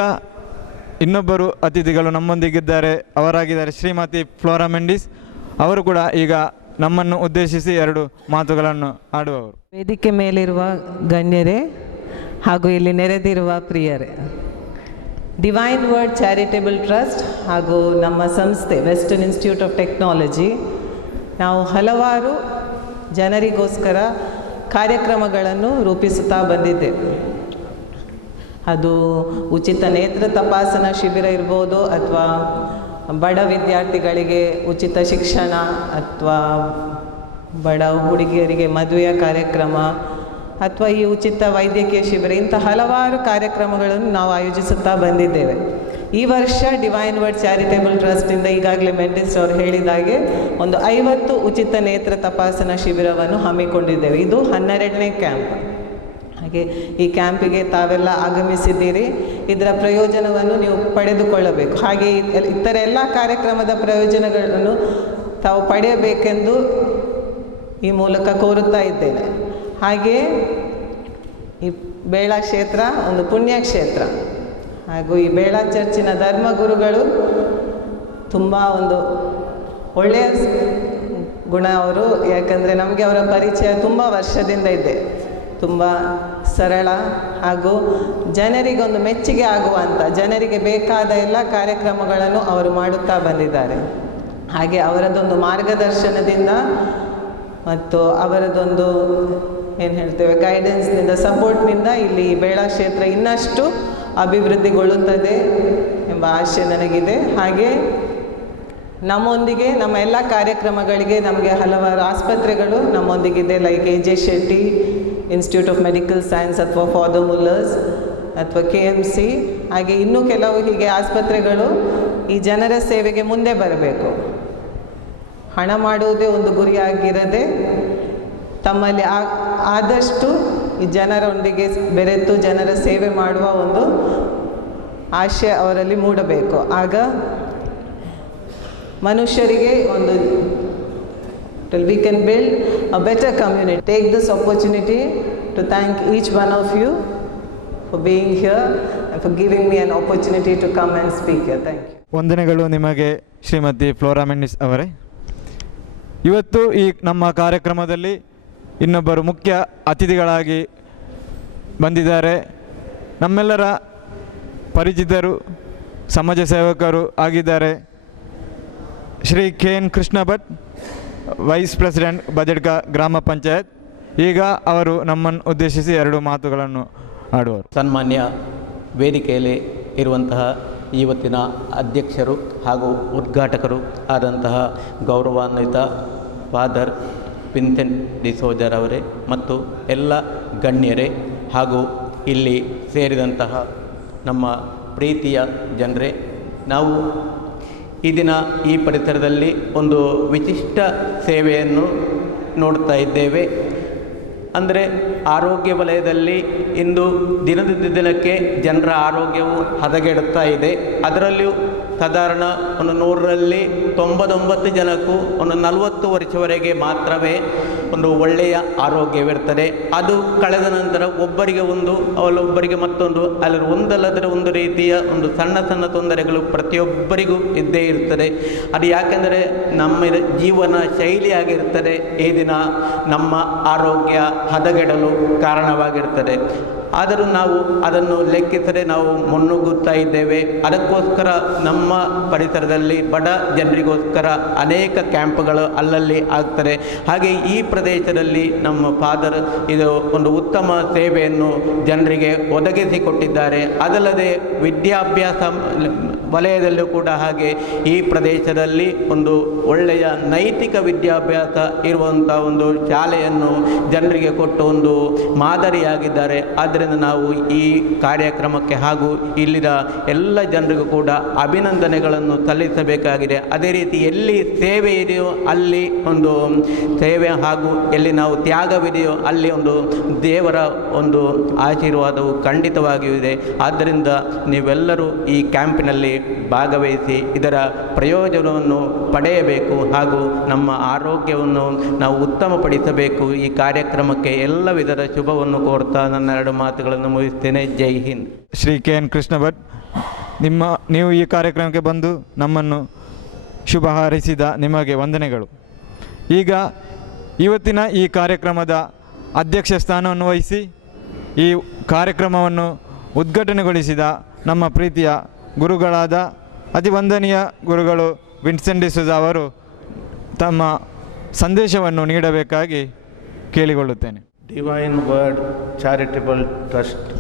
ಇನ್ನೊಬ್ಬರು ಅತಿಥಿಗಳು ನಮ್ಮೊಂದಿಗಿದ್ದಾರೆ. ಅವರಾಗಿದ್ದಾರೆ ಶ್ರೀಮತಿ ಫ್ಲೋರಾ ಮೆಂಡಿಸ್. ಅವರು ಕೂಡ ಈಗ ನಮ್ಮನ್ನು ಉದ್ದೇಶಿಸಿ 2 ಮಾತುಗಳನ್ನು ಆಡುವವರು. ವೇದಿಕೆ ಮೇಲಿರುವ ಗಣ್ಯರೇ ಹಾಗೂ ಇಲ್ಲಿ ನೆರೆದಿರುವ ಪ್ರಿಯರೇ, ಡಿವೈನ್ ವರ್ಡ್ ಚಾರಿಟೇಬಲ್ ಟ್ರಸ್ಟ್ ಹಾಗೂ ನಮ್ಮ ಸಂಸ್ಥೆ ವೆಸ್ಟರ್ನ್ ಇನ್ಸ್ಟಿಟ್ಯೂಟ್ ಆಫ್ ಟೆಕ್ನಾಲಜಿ ನಾವು ಹಲವಾರು ಜನರಿಗೋಸ್ಕರ ಕಾರ್ಯಕ್ರಮಗಳನ್ನು ರೂಪಿಸುತ್ತಾ ಬಂದಿದ್ದೇವೆ. ಅದು ಉಚಿತ ನೇತ್ರ ತಪಾಸಣಾ ಶಿಬಿರ ಇರ್ಬೋದು, ಅಥವಾ ಬಡ ವಿದ್ಯಾರ್ಥಿಗಳಿಗೆ ಉಚಿತ ಶಿಕ್ಷಣ, ಅಥವಾ ಬಡ ಹುಡುಗಿಯರಿಗೆ ಮದುವೆಯ ಕಾರ್ಯಕ್ರಮ, ಅಥವಾ ಈ ಉಚಿತ ವೈದ್ಯಕೀಯ ಶಿಬಿರ, ಇಂಥ ಹಲವಾರು ಕಾರ್ಯಕ್ರಮಗಳನ್ನು ನಾವು ಆಯೋಜಿಸುತ್ತಾ ಬಂದಿದ್ದೇವೆ. ಈ ವರ್ಷ ಡಿವೈನ್ ವರ್ಡ್ ಚಾರಿಟೇಬಲ್ ಟ್ರಸ್ಟಿಂದ ಈಗಾಗಲೇ ಮೆಂಡಿಸ್ ಅವರು ಹೇಳಿದಾಗೆ ಒಂದು 50 ಉಚಿತ ನೇತ್ರ ತಪಾಸಣಾ ಶಿಬಿರವನ್ನು ಹಮ್ಮಿಕೊಂಡಿದ್ದೇವೆ. ಇದು 12ನೇ ಕ್ಯಾಂಪ್. ಹಾಗೆ ಈ ಕ್ಯಾಂಪಿಗೆ ತಾವೆಲ್ಲ ಆಗಮಿಸಿದ್ದೀರಿ. ಇದರ ಪ್ರಯೋಜನವನ್ನು ನೀವು ಪಡೆದುಕೊಳ್ಳಬೇಕು. ಹಾಗೆ ಇತರ ಎಲ್ಲ ಕಾರ್ಯಕ್ರಮದ ಪ್ರಯೋಜನಗಳನ್ನು ತಾವು ಪಡೆಯಬೇಕೆಂದು ಈ ಮೂಲಕ ಕೋರುತ್ತಾ ಇದ್ದೇನೆ. ಹಾಗೆ ಈ ಬೇಳ ಕ್ಷೇತ್ರ ಒಂದು ಪುಣ್ಯ ಕ್ಷೇತ್ರ, ಹಾಗೂ ಈ ಬೇಳ ಚರ್ಚಿನ ಧರ್ಮಗುರುಗಳು ತುಂಬ ಒಂದು ಒಳ್ಳೆಯ ಗುಣ ಅವರು. ಯಾಕಂದರೆ ನಮಗೆ ಅವರ ಪರಿಚಯ ತುಂಬ ವರ್ಷದಿಂದ ಇದೆ. ತುಂಬ ಸರಳ ಹಾಗೂ ಜನರಿಗೊಂದು ಮೆಚ್ಚುಗೆ ಆಗುವಂಥ, ಜನರಿಗೆ ಬೇಕಾದ ಎಲ್ಲ ಕಾರ್ಯಕ್ರಮಗಳನ್ನು ಅವರು ಮಾಡುತ್ತಾ ಬಂದಿದ್ದಾರೆ. ಹಾಗೆ ಅವರದೊಂದು ಮಾರ್ಗದರ್ಶನದಿಂದ ಮತ್ತು ಅವರದೊಂದು ಏನು ಹೇಳ್ತೇವೆ ಗೈಡೆನ್ಸ್ನಿಂದ, ಸಪೋರ್ಟ್ನಿಂದ ಇಲ್ಲಿ ಬೇಳ ಕ್ಷೇತ್ರ ಇನ್ನಷ್ಟು ಅಭಿವೃದ್ಧಿಗೊಳ್ಳುತ್ತದೆ ಎಂಬ ಆಶೆ ನನಗಿದೆ. ಹಾಗೆ ನಮ್ಮೊಂದಿಗೆ ನಮ್ಮ ಎಲ್ಲ ಕಾರ್ಯಕ್ರಮಗಳಿಗೆ ನಮಗೆ ಹಲವಾರು ಆಸ್ಪತ್ರೆಗಳು ನಮ್ಮೊಂದಿಗಿದೆ. Like AJ Shetty institute of medical science, ಅಥವಾ ಫಾದರ್ ಮುಲ್ಲರ್ಸ್, ಅಥವಾ KMC, ಹಾಗೆ ಇನ್ನೂ ಕೆಲವು ಹೀಗೆ ಆಸ್ಪತ್ರೆಗಳು ಈ ಜನರ ಸೇವೆಗೆ ಮುಂದೆ ಬರಬೇಕು. ಹಣ ಮಾಡುವುದೇ ಒಂದು ಗುರಿಯಾಗಿರದೆ ತಮ್ಮಲ್ಲಿ ಆದಷ್ಟು ಈ ಜನರೊಂದಿಗೆ ಬೆರೆತು ಜನರ ಸೇವೆ ಮಾಡುವ ಒಂದು ಆಶೆ ಅವರಲ್ಲಿ ಮೂಡಬೇಕು. ಆಗ ಮನುಷ್ಯರಿಗೆ ಒಂದು we can build a better community. Take this opportunity to thank each one of you for being here and for giving me an opportunity to come and speak here. Thank you. ವಂದನೆಗಳು ನಿಮಗೆ Shrimati Flora Mendis ಅವರೇ. ಇವತ್ತು ಈ ನಮ್ಮ ಕಾರ್ಯಕ್ರಮದಲ್ಲಿ ಇನ್ನೊಬ್ಬರು ಮುಖ್ಯ ಅತಿಥಿಗಳಾಗಿ ಬಂದಿದ್ದಾರೆ. ನಮ್ಮೆಲ್ಲರ ಪರಿಚಿತರು, ಸಮಾಜ ಸೇವಕರು ಆಗಿದ್ದಾರೆ Shri KN Krishna Bhat, vice president Bajadka ಗ್ರಾಮ ಪಂಚಾಯತ್. ಈಗ ಅವರು ನಮ್ಮನ್ನು ಉದ್ದೇಶಿಸಿ 2 ಮಾತುಗಳನ್ನು ಆಡುವರು. ಸನ್ಮಾನ್ಯ ವೇದಿಕೆಯಲ್ಲಿ ಇರುವಂತಹ ಇವತ್ತಿನ ಅಧ್ಯಕ್ಷರು ಹಾಗೂ ಉದ್ಘಾಟಕರು ಆದಂತಹ ಗೌರವಾನ್ವಿತ ಫಾದರ್ ವಿನ್ಸೆಂಟ್ ಡಿಸೋಜರ್ ಅವರೇ ಮತ್ತು ಎಲ್ಲ ಗಣ್ಯರೇ ಹಾಗೂ ಇಲ್ಲಿ ಸೇರಿದಂತಹ ನಮ್ಮ ಪ್ರೀತಿಯ ಜನರೇ, ನಾವು ಈ ದಿನ ಈ ಪರಿಸರದಲ್ಲಿ ಒಂದು ವಿಶಿಷ್ಟ ಸೇವೆಯನ್ನು ನೋಡ್ತಾ ಇದ್ದೇವೆ. ಅಂದರೆ ಆರೋಗ್ಯ ವಲಯದಲ್ಲಿ ಇಂದು ದಿನದಿಂದ ದಿನಕ್ಕೆ ಜನರ ಆರೋಗ್ಯವು ಹದಗೆಡುತ್ತಾ ಇದೆ. ಅದರಲ್ಲಿಯೂ ಸಾಧಾರಣ ಒಂದು 100ರಲ್ಲಿ 99 ಜನಕ್ಕೂ ಒಂದು 40 ವರ್ಷವರೆಗೆ ಮಾತ್ರವೇ ಒಂದು ಒಳ್ಳೆಯ ಆರೋಗ್ಯವಿರ್ತದೆ. ಅದು ಕಳೆದ ನಂತರ ಒಬ್ಬರಿಗೆ ಒಂದು ಅವಳೊಬ್ಬರಿಗೆ ಮತ್ತೊಂದು ಅಲ್ಲಿ ಒಂದಲ್ಲದರ ಒಂದು ರೀತಿಯ ಒಂದು ಸಣ್ಣ ಸಣ್ಣ ತೊಂದರೆಗಳು ಪ್ರತಿಯೊಬ್ಬರಿಗೂ ಇದ್ದೇ ಇರ್ತದೆ. ಅದು ಯಾಕೆಂದರೆ ನಮ್ಮ ಜೀವನ ಶೈಲಿಯಾಗಿರ್ತದೆ ಈ ದಿನ ನಮ್ಮ ಆರೋಗ್ಯ ಹದಗೆಡಲು ಕಾರಣವಾಗಿರ್ತದೆ. ಆದರೂ ನಾವು ಅದನ್ನು ಲೆಕ್ಕಿಸದೆ ನಾವು ಮುನ್ನುಗ್ಗುತ್ತಾ ಇದ್ದೇವೆ. ಅದಕ್ಕೋಸ್ಕರ ನಮ್ಮ ಪರಿಸರದಲ್ಲಿ ಬಡ ಜನರಿಗೋಸ್ಕರ ಅನೇಕ ಕ್ಯಾಂಪ್ಗಳು ಅಲ್ಲಲ್ಲಿ ಆಗ್ತದೆ. ಹಾಗೆ ಈ ಪ್ರದೇಶದಲ್ಲಿ ನಮ್ಮ ಫಾದರ್ ಇದು ಒಂದು ಉತ್ತಮ ಸೇವೆಯನ್ನು ಜನರಿಗೆ ಒದಗಿಸಿಕೊಟ್ಟಿದ್ದಾರೆ. ಅದಲ್ಲದೆ ವಿದ್ಯಾಭ್ಯಾಸ ವಲಯದಲ್ಲೂ ಕೂಡ ಹಾಗೆ ಈ ಪ್ರದೇಶದಲ್ಲಿ ಒಂದು ಒಳ್ಳೆಯ ನೈತಿಕ ವಿದ್ಯಾಭ್ಯಾಸ ಇರುವಂಥ ಒಂದು ಶಾಲೆಯನ್ನು ಜನರಿಗೆ ಕೊಟ್ಟು ಒಂದು ಮಾದರಿಯಾಗಿದ್ದಾರೆ. ಆದ್ದರಿಂದ ನಾವು ಈ ಕಾರ್ಯಕ್ರಮಕ್ಕೆ ಹಾಗೂ ಇಲ್ಲಿನ ಎಲ್ಲ ಜನರಿಗೂ ಕೂಡ ಅಭಿನಂದನೆಗಳನ್ನು ಸಲ್ಲಿಸಬೇಕಾಗಿದೆ. ಅದೇ ರೀತಿ ಎಲ್ಲಿ ಸೇವೆ ಇದೆಯೋ ಅಲ್ಲಿ ಒಂದು ಸೇವೆ ಹಾಗೂ ಎಲ್ಲಿ ನಾವು ತ್ಯಾಗವಿದೆಯೋ ಅಲ್ಲಿ ಒಂದು ದೇವರ ಒಂದು ಆಶೀರ್ವಾದವು ಖಂಡಿತವಾಗಿಯೂ ಇದೆ. ಆದ್ದರಿಂದ ನೀವೆಲ್ಲರೂ ಈ ಕ್ಯಾಂಪಿನಲ್ಲಿ ಭಾಗವಹಿಸಿ ಇದರ ಪ್ರಯೋಜನವನ್ನು ಪಡೆಯಬೇಕು ಹಾಗೂ ನಮ್ಮ ಆರೋಗ್ಯವನ್ನು ನಾವು ಉತ್ತಮಪಡಿಸಬೇಕು. ಈ ಕಾರ್ಯಕ್ರಮಕ್ಕೆ ಎಲ್ಲ ವಿಧದ ಶುಭವನ್ನು ಕೋರ್ತಾ ನನ್ನ 2 ಮಾತುಗಳನ್ನು ಮುಗಿಸ್ತೇನೆ. ಜೈ ಹಿಂದ್. ಶ್ರೀ KN ಕೃಷ್ಣ ಭಟ್, ನೀವು ಈ ಕಾರ್ಯಕ್ರಮಕ್ಕೆ ಬಂದು ನಮ್ಮನ್ನು ಶುಭ ಹಾರೈಸಿದ ನಿಮಗೆ ವಂದನೆಗಳು. ಈಗ ಇವತ್ತಿನ ಈ ಕಾರ್ಯಕ್ರಮದ ಅಧ್ಯಕ್ಷ ಸ್ಥಾನವನ್ನು ವಹಿಸಿ ಈ ಕಾರ್ಯಕ್ರಮವನ್ನು ಉದ್ಘಾಟನೆಗೊಳಿಸಿದ ನಮ್ಮ ಪ್ರೀತಿಯ ಗುರುಗಳಾದ ಅತಿ ವಂದನೀಯ ಗುರುಗಳು ವಿನ್ಸೆಂಟ್ ಡಿಸೋಜ ಅವರು ತಮ್ಮ ಸಂದೇಶವನ್ನು ನೀಡಬೇಕಾಗಿ ಕೇಳಿಕೊಳ್ಳುತ್ತೇನೆ. ಡಿವೈನ್ ವರ್ಡ್ ಚಾರಿಟಬಲ್ ಟ್ರಸ್ಟ್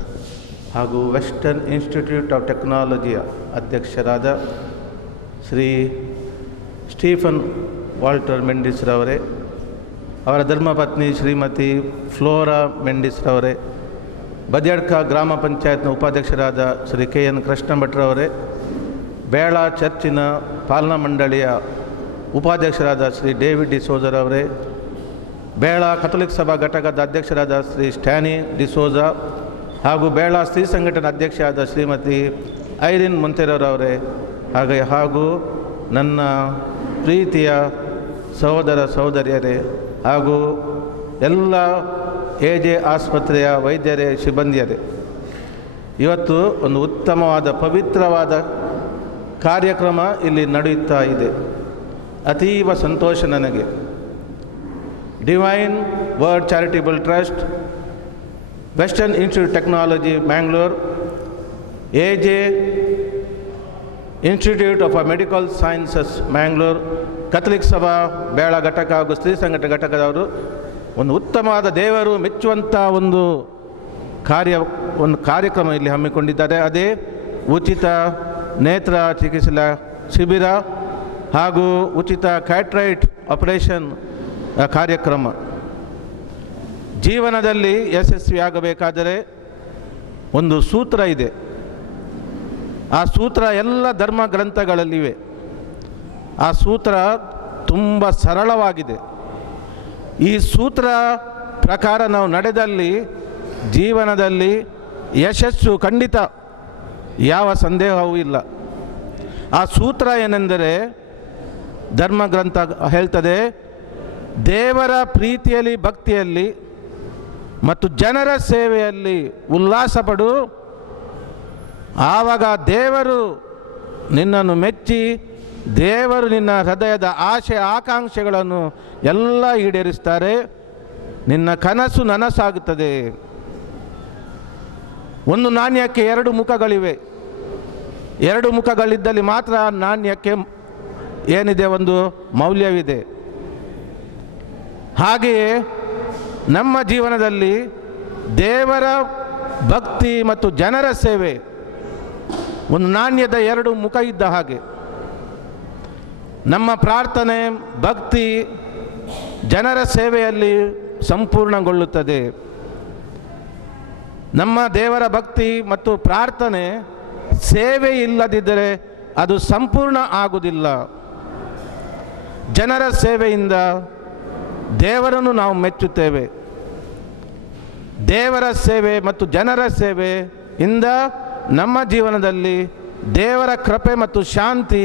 ಹಾಗೂ ವೆಸ್ಟರ್ನ್ ಇನ್ಸ್ಟಿಟ್ಯೂಟ್ ಆಫ್ ಟೆಕ್ನಾಲಜಿಯ ಅಧ್ಯಕ್ಷರಾದ ಶ್ರೀ ಸ್ಟೀಫನ್ ವಾಲ್ಟರ್ ಮೆಂಡಿಸ್ರವರೇ, ಅವರ ಧರ್ಮಪತ್ನಿ ಶ್ರೀಮತಿ ಫ್ಲೋರಾ ಮೆಂಡಿಸ್ರವರೇ, ಬದಿಯಡ್ಕ ಗ್ರಾಮ ಪಂಚಾಯತ್ನ ಉಪಾಧ್ಯಕ್ಷರಾದ ಶ್ರೀ KN ಕೃಷ್ಣ ಭಟ್ರವರೇ, ಬೇಳ ಚರ್ಚಿನ ಪಾಲನಾ ಮಂಡಳಿಯ ಉಪಾಧ್ಯಕ್ಷರಾದ ಶ್ರೀ ಡೇವಿಡ್ ಡಿಸೋಜರ್ ಅವರೇ, ಬೇಳ ಕಥೋಲಿಕ್ ಸಭಾ ಘಟಕದ ಅಧ್ಯಕ್ಷರಾದ ಶ್ರೀ ಸ್ಟ್ಯಾನಿ ಡಿಸೋಜ ಹಾಗೂ ಬೇಳ ಸ್ತ್ರೀ ಸಂಘಟನಾ ಅಧ್ಯಕ್ಷರಾದ ಶ್ರೀಮತಿ ಐರಿನ್ ಮೊಂತೆರವರವರೇ, ಹಾಗೂ ನನ್ನ ಪ್ರೀತಿಯ ಸಹೋದರ ಸಹೋದರಿಯರೇ ಹಾಗೂ ಎಲ್ಲ AJ ಆಸ್ಪತ್ರೆಯ ವೈದ್ಯರೇ, ಸಿಬ್ಬಂದಿಯರೇ, ಇವತ್ತು ಒಂದು ಉತ್ತಮವಾದ ಪವಿತ್ರವಾದ ಕಾರ್ಯಕ್ರಮ ಇಲ್ಲಿ ನಡೆಯುತ್ತಾ ಇದೆ. ಅತೀವ ಸಂತೋಷ ನನಗೆ. Divine Word charitable trust, western institute technology Bangalore, AJ institute of medical sciences Bangalore, Catholic Sabha ಬೇಳ ಘಟಕ ಹಾಗೂ ಸ್ತ್ರೀ ಸಂಘಟನೆ ಘಟಕದವರು ಒಂದು ಉತ್ತಮವಾದ ದೇವರು ಮೆಚ್ಚುವಂಥ ಒಂದು ಕಾರ್ಯಕ್ರಮ ಇಲ್ಲಿ ಹಮ್ಮಿಕೊಂಡಿದ್ದಾರೆ. ಅದೇ ಉಚಿತ ನೇತ್ರ ಚಿಕಿತ್ಸಾ ಶಿಬಿರ ಹಾಗೂ ಉಚಿತ ಕ್ಯಾಟ್ರೈಟ್ ಆಪರೇಷನ್ ಕಾರ್ಯಕ್ರಮ. ಜೀವನದಲ್ಲಿ ಯಶಸ್ವಿಯಾಗಬೇಕಾದರೆ ಒಂದು ಸೂತ್ರ ಇದೆ. ಆ ಸೂತ್ರ ಎಲ್ಲ ಧರ್ಮ ಗ್ರಂಥಗಳಲ್ಲಿವೆ. ಆ ಸೂತ್ರ ತುಂಬ ಸರಳವಾಗಿದೆ. ಈ ಸೂತ್ರ ಪ್ರಕಾರ ನಾವು ನಡೆದಲ್ಲಿ ಜೀವನದಲ್ಲಿ ಯಶಸ್ಸು ಖಂಡಿತ, ಯಾವ ಸಂದೇಹವೂ ಇಲ್ಲ. ಆ ಸೂತ್ರ ಏನೆಂದರೆ, ಧರ್ಮಗ್ರಂಥ ಹೇಳ್ತದೆ, ದೇವರ ಪ್ರೀತಿಯಲ್ಲಿ, ಭಕ್ತಿಯಲ್ಲಿ ಮತ್ತು ಜನರ ಸೇವೆಯಲ್ಲಿ ಉಲ್ಲಾಸ ಪಡು. ಆವಾಗ ದೇವರು ನಿನ್ನನ್ನು ಮೆಚ್ಚಿ, ದೇವರು ನಿನ್ನ ಹೃದಯದ ಆಶೆ ಆಕಾಂಕ್ಷೆಗಳನ್ನು ಎಲ್ಲ ಈಡೇರಿಸ್ತಾರೆ. ನಿನ್ನ ಕನಸು ನನಸಾಗುತ್ತದೆ. ಒಂದು ನಾಣ್ಯಕ್ಕೆ 2 ಮುಖಗಳಿವೆ. 2 ಮುಖಗಳಿದ್ದಲ್ಲಿ ಮಾತ್ರ ನಾಣ್ಯಕ್ಕೆ ಏನಿದೆ, ಒಂದು ಮೌಲ್ಯವಿದೆ. ಹಾಗೆಯೇ ನಮ್ಮ ಜೀವನದಲ್ಲಿ ದೇವರ ಭಕ್ತಿ ಮತ್ತು ಜನರ ಸೇವೆ ಒಂದು ನಾಣ್ಯದ ಎರಡು ಮುಖ ಇದ್ದ ಹಾಗೆ. ನಮ್ಮ ಪ್ರಾರ್ಥನೆ ಭಕ್ತಿ ಜನರ ಸೇವೆಯಲ್ಲಿ ಸಂಪೂರ್ಣಗೊಳ್ಳುತ್ತದೆ. ನಮ್ಮ ದೇವರ ಭಕ್ತಿ ಮತ್ತು ಪ್ರಾರ್ಥನೆ ಸೇವೆ ಇಲ್ಲದಿದ್ದರೆ ಅದು ಸಂಪೂರ್ಣ ಆಗುವುದಿಲ್ಲ. ಜನರ ಸೇವೆಯಿಂದ ದೇವರನ್ನು ನಾವು ಮೆಚ್ಚುತ್ತೇವೆ. ದೇವರ ಸೇವೆ ಮತ್ತು ಜನರ ಸೇವೆಯಿಂದ ನಮ್ಮ ಜೀವನದಲ್ಲಿ ದೇವರ ಕೃಪೆ ಮತ್ತು ಶಾಂತಿ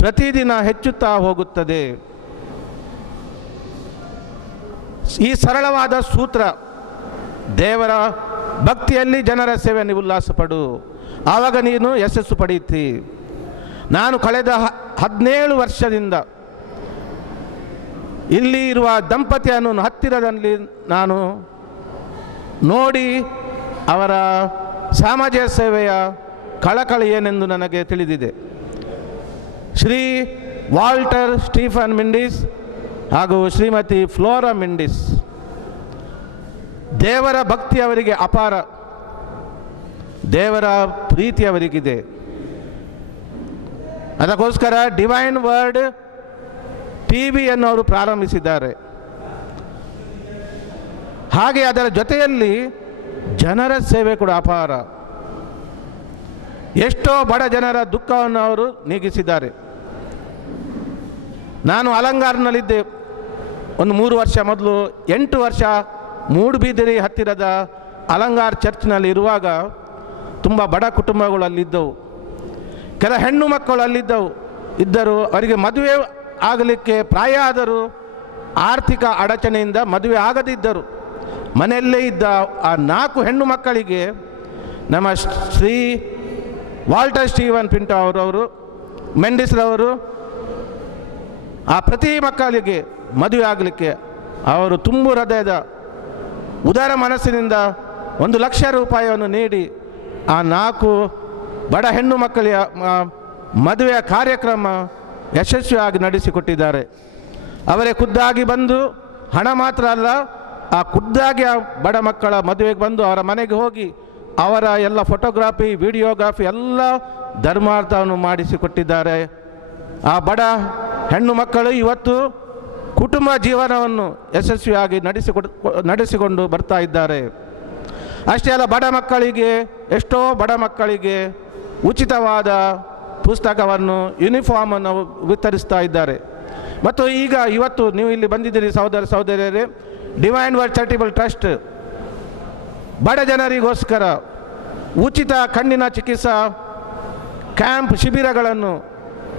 ಪ್ರತಿದಿನ ಹೆಚ್ಚುತ್ತಾ ಹೋಗುತ್ತದೆ. ಈ ಸರಳವಾದ ಸೂತ್ರ, ದೇವರ ಭಕ್ತಿಯಲ್ಲಿ ಜನರ ಸೇವೆಯನ್ನು ಉಲ್ಲಾಸಪಡು, ಆವಾಗ ನೀನು ಯಶಸ್ಸು ಪಡೆಯುತ್ತಿ. ನಾನು ಕಳೆದ 17 ವರ್ಷದಿಂದ ಇಲ್ಲಿ ಇರುವ ದಂಪತಿಯನ್ನು ಹತ್ತಿರದಲ್ಲಿ ನಾನು ನೋಡಿ ಅವರ ಸಮಾಜ ಸೇವೆಯ ಕಳಕಳಿ ಏನೆಂದು ನನಗೆ ತಿಳಿದಿದೆ. ಶ್ರೀ ವಾಲ್ಟರ್ ಸ್ಟೀಫನ್ ಮಿಂಡಿಸ್ ಹಾಗೂ ಶ್ರೀಮತಿ ಫ್ಲೋರಾ ಮಿಂಡಿಸ್, ದೇವರ ಭಕ್ತಿ ಅವರಿಗೆ ಅಪಾರ, ದೇವರ ಪ್ರೀತಿ ಅವರಿಗಿದೆ. ಅದಕ್ಕೋಸ್ಕರ ಡಿವೈನ್ ವರ್ಡ್ ಟಿವಿಯನ್ನು ಅವರು ಪ್ರಾರಂಭಿಸಿದ್ದಾರೆ. ಹಾಗೆ ಅದರ ಜೊತೆಯಲ್ಲಿ ಜನರ ಸೇವೆ ಕೂಡ ಅಪಾರ. ಎಷ್ಟೋ ಬಡ ಜನರ ದುಃಖವನ್ನು ಅವರು ನೀಗಿಸಿದ್ದಾರೆ. ನಾನು ಅಲಂಗಾರ್ನಲ್ಲಿದ್ದೆ ಒಂದು 3 ವರ್ಷ ಮೊದಲು. 8 ವರ್ಷ ಮೂಡುಬಿದಿರೆ ಹತ್ತಿರದ ಅಲಂಗಾರ್ ಚರ್ಚ್ನಲ್ಲಿ ಇರುವಾಗ ತುಂಬ ಬಡ ಕುಟುಂಬಗಳು ಅಲ್ಲಿದ್ದವು. ಕೆಲ ಹೆಣ್ಣು ಮಕ್ಕಳು ಇದ್ದರು. ಅವರಿಗೆ ಮದುವೆ ಆಗಲಿಕ್ಕೆ ಪ್ರಾಯ ಆದರೂ ಆರ್ಥಿಕ ಅಡಚಣೆಯಿಂದ ಮದುವೆ ಆಗದಿದ್ದರು. ಮನೆಯಲ್ಲೇ ಇದ್ದ ಆ 4 ಹೆಣ್ಣು ಮಕ್ಕಳಿಗೆ ನಮ್ಮ ಶ್ರೀ ವಾಲ್ಟರ್ ಸ್ಟೀವನ್ ಪಿಂಟೋ ಅವರವರು ಮೆಂಡಿಸ್ರವರು ಆ ಪ್ರತಿ ಮಕ್ಕಳಿಗೆ ಮದುವೆ ಆಗಲಿಕ್ಕೆ ಅವರು ತುಂಬು ಹೃದಯದ ಉದಾರ ಮನಸ್ಸಿನಿಂದ 1 ಲಕ್ಷ ರೂಪಾಯಿಯನ್ನು ನೀಡಿ ಆ 4 ಬಡ ಹೆಣ್ಣು ಮಕ್ಕಳ ಮದುವೆಯ ಕಾರ್ಯಕ್ರಮ ಯಶಸ್ವಿಯಾಗಿ ನಡೆಸಿಕೊಟ್ಟಿದ್ದಾರೆ. ಅವರೇ ಖುದ್ದಾಗಿ ಬಂದು, ಹಣ ಮಾತ್ರ ಅಲ್ಲ, ಆ ಖುದ್ದಾಗಿ ಆ ಬಡ ಮಕ್ಕಳ ಮದುವೆಗೆ ಬಂದು ಅವರ ಮನೆಗೆ ಹೋಗಿ ಅವರ ಎಲ್ಲ ಫೋಟೋಗ್ರಾಫಿ ವಿಡಿಯೋಗ್ರಾಫಿ ಎಲ್ಲ ಧರ್ಮಾರ್ಥವನ್ನು ಮಾಡಿಸಿಕೊಟ್ಟಿದ್ದಾರೆ. ಆ ಬಡ ಹೆಣ್ಣು ಮಕ್ಕಳು ಇವತ್ತು ಕುಟುಂಬ ಜೀವನವನ್ನು ಯಶಸ್ವಿಯಾಗಿ ನಡೆಸಿಕೊಂಡು ಬರ್ತಾ ಇದ್ದಾರೆ. ಅಷ್ಟೇ ಅಲ್ಲ, ಬಡ ಮಕ್ಕಳಿಗೆ, ಎಷ್ಟೋ ಬಡ ಮಕ್ಕಳಿಗೆ ಉಚಿತವಾದ ಪುಸ್ತಕವನ್ನು, ಯೂನಿಫಾರ್ಮನ್ನು ವಿತರಿಸ್ತಾ ಇದ್ದಾರೆ. ಮತ್ತು ಇವತ್ತು ನೀವು ಇಲ್ಲಿ ಬಂದಿದ್ದೀರಿ ಸಹೋದರ ಸಹೋದರಿಯರೇ, ಡಿವೈನ್ ವರ್ಡ್ ಚಾರಿಟಬಲ್ ಟ್ರಸ್ಟ್ ಬಡ ಜನರಿಗೋಸ್ಕರ ಉಚಿತ ಕಣ್ಣಿನ ಚಿಕಿತ್ಸಾ ಕ್ಯಾಂಪ್ ಶಿಬಿರಗಳನ್ನು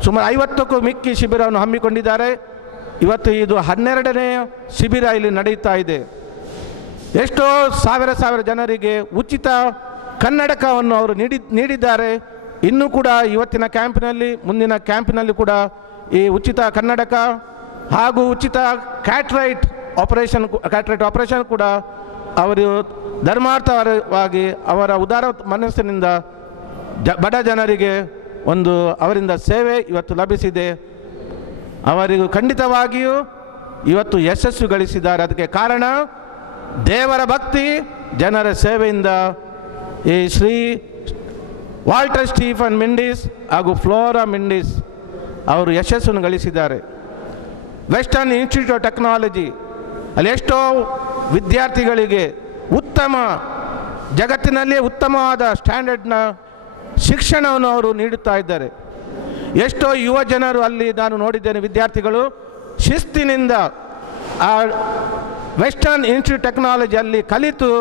ಸುಮಾರು 50ಕ್ಕೂ ಮಿಕ್ಕಿ ಶಿಬಿರವನ್ನು ಹಮ್ಮಿಕೊಂಡಿದ್ದಾರೆ. ಇವತ್ತು ಇದು 12ನೇ ಶಿಬಿರ ಇಲ್ಲಿ ನಡೆಯುತ್ತಾ ಇದೆ. ಎಷ್ಟೋ ಸಾವಿರ ಜನರಿಗೆ ಉಚಿತ ಕನ್ನಡಕವನ್ನು ಅವರು ನೀಡಿದ್ದಾರೆ. ಇನ್ನೂ ಕೂಡ ಇವತ್ತಿನ ಕ್ಯಾಂಪಿನಲ್ಲಿ, ಮುಂದಿನ ಕ್ಯಾಂಪಿನಲ್ಲಿ ಕೂಡ ಈ ಉಚಿತ ಕನ್ನಡಕ ಹಾಗೂ ಉಚಿತ ಕ್ಯಾಟ್ರೈಟ್ ಆಪರೇಷನ್ ಕೂಡ ಅವರು ಧರ್ಮಾರ್ಥವಾಗಿ ಅವರ ಉದಾರ ಮನಸ್ಸಿನಿಂದ ಬಡ ಜನರಿಗೆ ಅವರಿಂದ ಸೇವೆ ಇವತ್ತು ಲಭಿಸಿದೆ. ಅವರಿಗೂ ಖಂಡಿತವಾಗಿಯೂ ಇವತ್ತು ಯಶಸ್ಸು ಗಳಿಸಿದ್ದಾರೆ. ಅದಕ್ಕೆ ಕಾರಣ ದೇವರ ಭಕ್ತಿ, ಜನರ ಸೇವೆಯಿಂದ ಈ ಶ್ರೀ ವಾಲ್ಟರ್ ಸ್ಟೀಫನ್ ಮಿಂಡಿಸ್ ಹಾಗೂ ಫ್ಲೋರಾ ಮಿಂಡಿಸ್ ಅವರು ಯಶಸ್ಸನ್ನು ಗಳಿಸಿದ್ದಾರೆ. ವೆಸ್ಟರ್ನ್ ಇನ್ಸ್ಟಿಟ್ಯೂಟ್ ಆಫ್ ಟೆಕ್ನಾಲಜಿ ಅಲ್ಲಿ ಎಷ್ಟೋ ವಿದ್ಯಾರ್ಥಿಗಳಿಗೆ ಜಗತ್ತಿನಲ್ಲಿಯೇ ಉತ್ತಮವಾದ ಸ್ಟ್ಯಾಂಡರ್ಡ್ನ ಶಿಕ್ಷಣವನ್ನು ಅವರು ನೀಡುತ್ತಾ ಇದ್ದಾರೆ. ಎಷ್ಟೋ ಯುವ ಜನರು ಅಲ್ಲಿ ನಾನು ನೋಡಿದ್ದೇನೆ, ವಿದ್ಯಾರ್ಥಿಗಳು ಶಿಸ್ತಿನಿಂದ ಆ ವೆಸ್ಟರ್ನ್ ಇನ್ಸ್ಟಿಟ್ಯೂಟ್ ಟೆಕ್ನಾಲಜಿಯಲ್ಲಿ ಕಲಿತು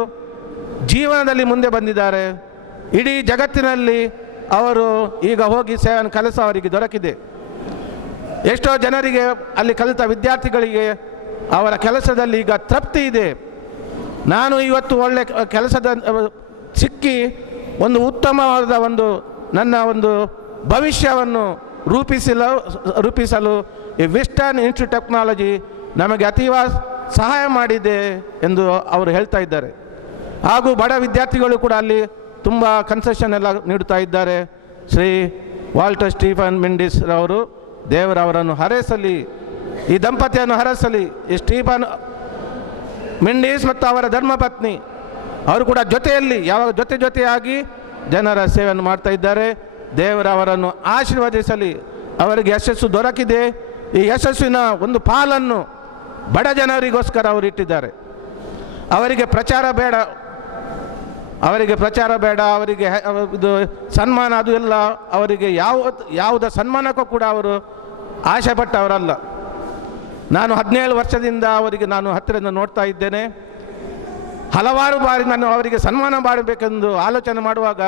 ಜೀವನದಲ್ಲಿ ಮುಂದೆ ಬಂದಿದ್ದಾರೆ. ಇಡೀ ಜಗತ್ತಿನಲ್ಲಿ ಅವರು ಈಗ ಹೋಗಿ ಕೆಲಸ ಅವರಿಗೆ ದೊರಕಿದೆ. ಎಷ್ಟೋ ಜನರಿಗೆ ಅಲ್ಲಿ ಕಲಿತ ವಿದ್ಯಾರ್ಥಿಗಳಿಗೆ ಅವರ ಕೆಲಸದಲ್ಲಿ ಈಗ ತೃಪ್ತಿ ಇದೆ. ನಾನು ಇವತ್ತು ಒಳ್ಳೆ ಕೆಲಸದ ಸಿಕ್ಕಿ ಉತ್ತಮವಾದ ನನ್ನ ಭವಿಷ್ಯವನ್ನು ರೂಪಿಸಲು ಈ ವೆಸ್ಟರ್ನ್ ಇನ್ಸ್ಟಿಟ್ಯೂಟ್ ಟೆಕ್ನಾಲಜಿ ನಮಗೆ ಅತೀವ ಸಹಾಯ ಮಾಡಿದೆ ಎಂದು ಅವರು ಹೇಳ್ತಾ ಇದ್ದಾರೆ. ಹಾಗೂ ಬಡ ವಿದ್ಯಾರ್ಥಿಗಳು ಕೂಡ ಅಲ್ಲಿ ತುಂಬ ಕನ್ಸೆಷನ್ ಎಲ್ಲ ನೀಡುತ್ತಾ ಇದ್ದಾರೆ. ಶ್ರೀ ವಾಲ್ಟರ್ ಸ್ಟೀಫನ್ ಮಿಂಡಿಸ್ ರವರು ದೇವರವರನ್ನು ಹರಸಲಿ, ಈ ದಂಪತಿಯನ್ನು ಹರಸಲಿ. ಈ ಸ್ಟೀಫನ್ ಮಿಂಡಿಸ್ ಮತ್ತು ಅವರ ಧರ್ಮಪತ್ನಿ ಅವರು ಕೂಡ ಜೊತೆಯಲ್ಲಿ ಜೊತೆಯಾಗಿ ಜನರ ಸೇವೆಯನ್ನು ಮಾಡ್ತಾ ಇದ್ದಾರೆ. ದೇವರು ಅವರನ್ನು ಆಶೀರ್ವದಿಸಲಿ. ಅವರಿಗೆ ಯಶಸ್ಸು ದೊರಕಿದೆ. ಈ ಯಶಸ್ಸಿನ ಒಂದು ಪಾಲನ್ನು ಬಡ ಜನರಿಗೋಸ್ಕರ ಅವರು ಇಟ್ಟಿದ್ದಾರೆ. ಅವರಿಗೆ ಪ್ರಚಾರ ಬೇಡ, ಅವರಿಗೆ ಇದು ಸನ್ಮಾನ ಅದು ಎಲ್ಲ ಅವರಿಗೆ ಯಾವುದ ಸನ್ಮಾನಕ್ಕೂ ಕೂಡ ಅವರು ಆಶೆ ಪಟ್ಟವರಲ್ಲ. ನಾನು 17 ವರ್ಷದಿಂದ ಅವರಿಗೆ ನಾನು ಹತ್ತಿರದಿಂದ ನೋಡ್ತಾ ಇದ್ದೇನೆ. ಹಲವಾರು ಬಾರಿ ನಾನು ಅವರಿಗೆ ಸನ್ಮಾನ ಮಾಡಬೇಕೆಂದು ಆಲೋಚನೆ ಮಾಡುವಾಗ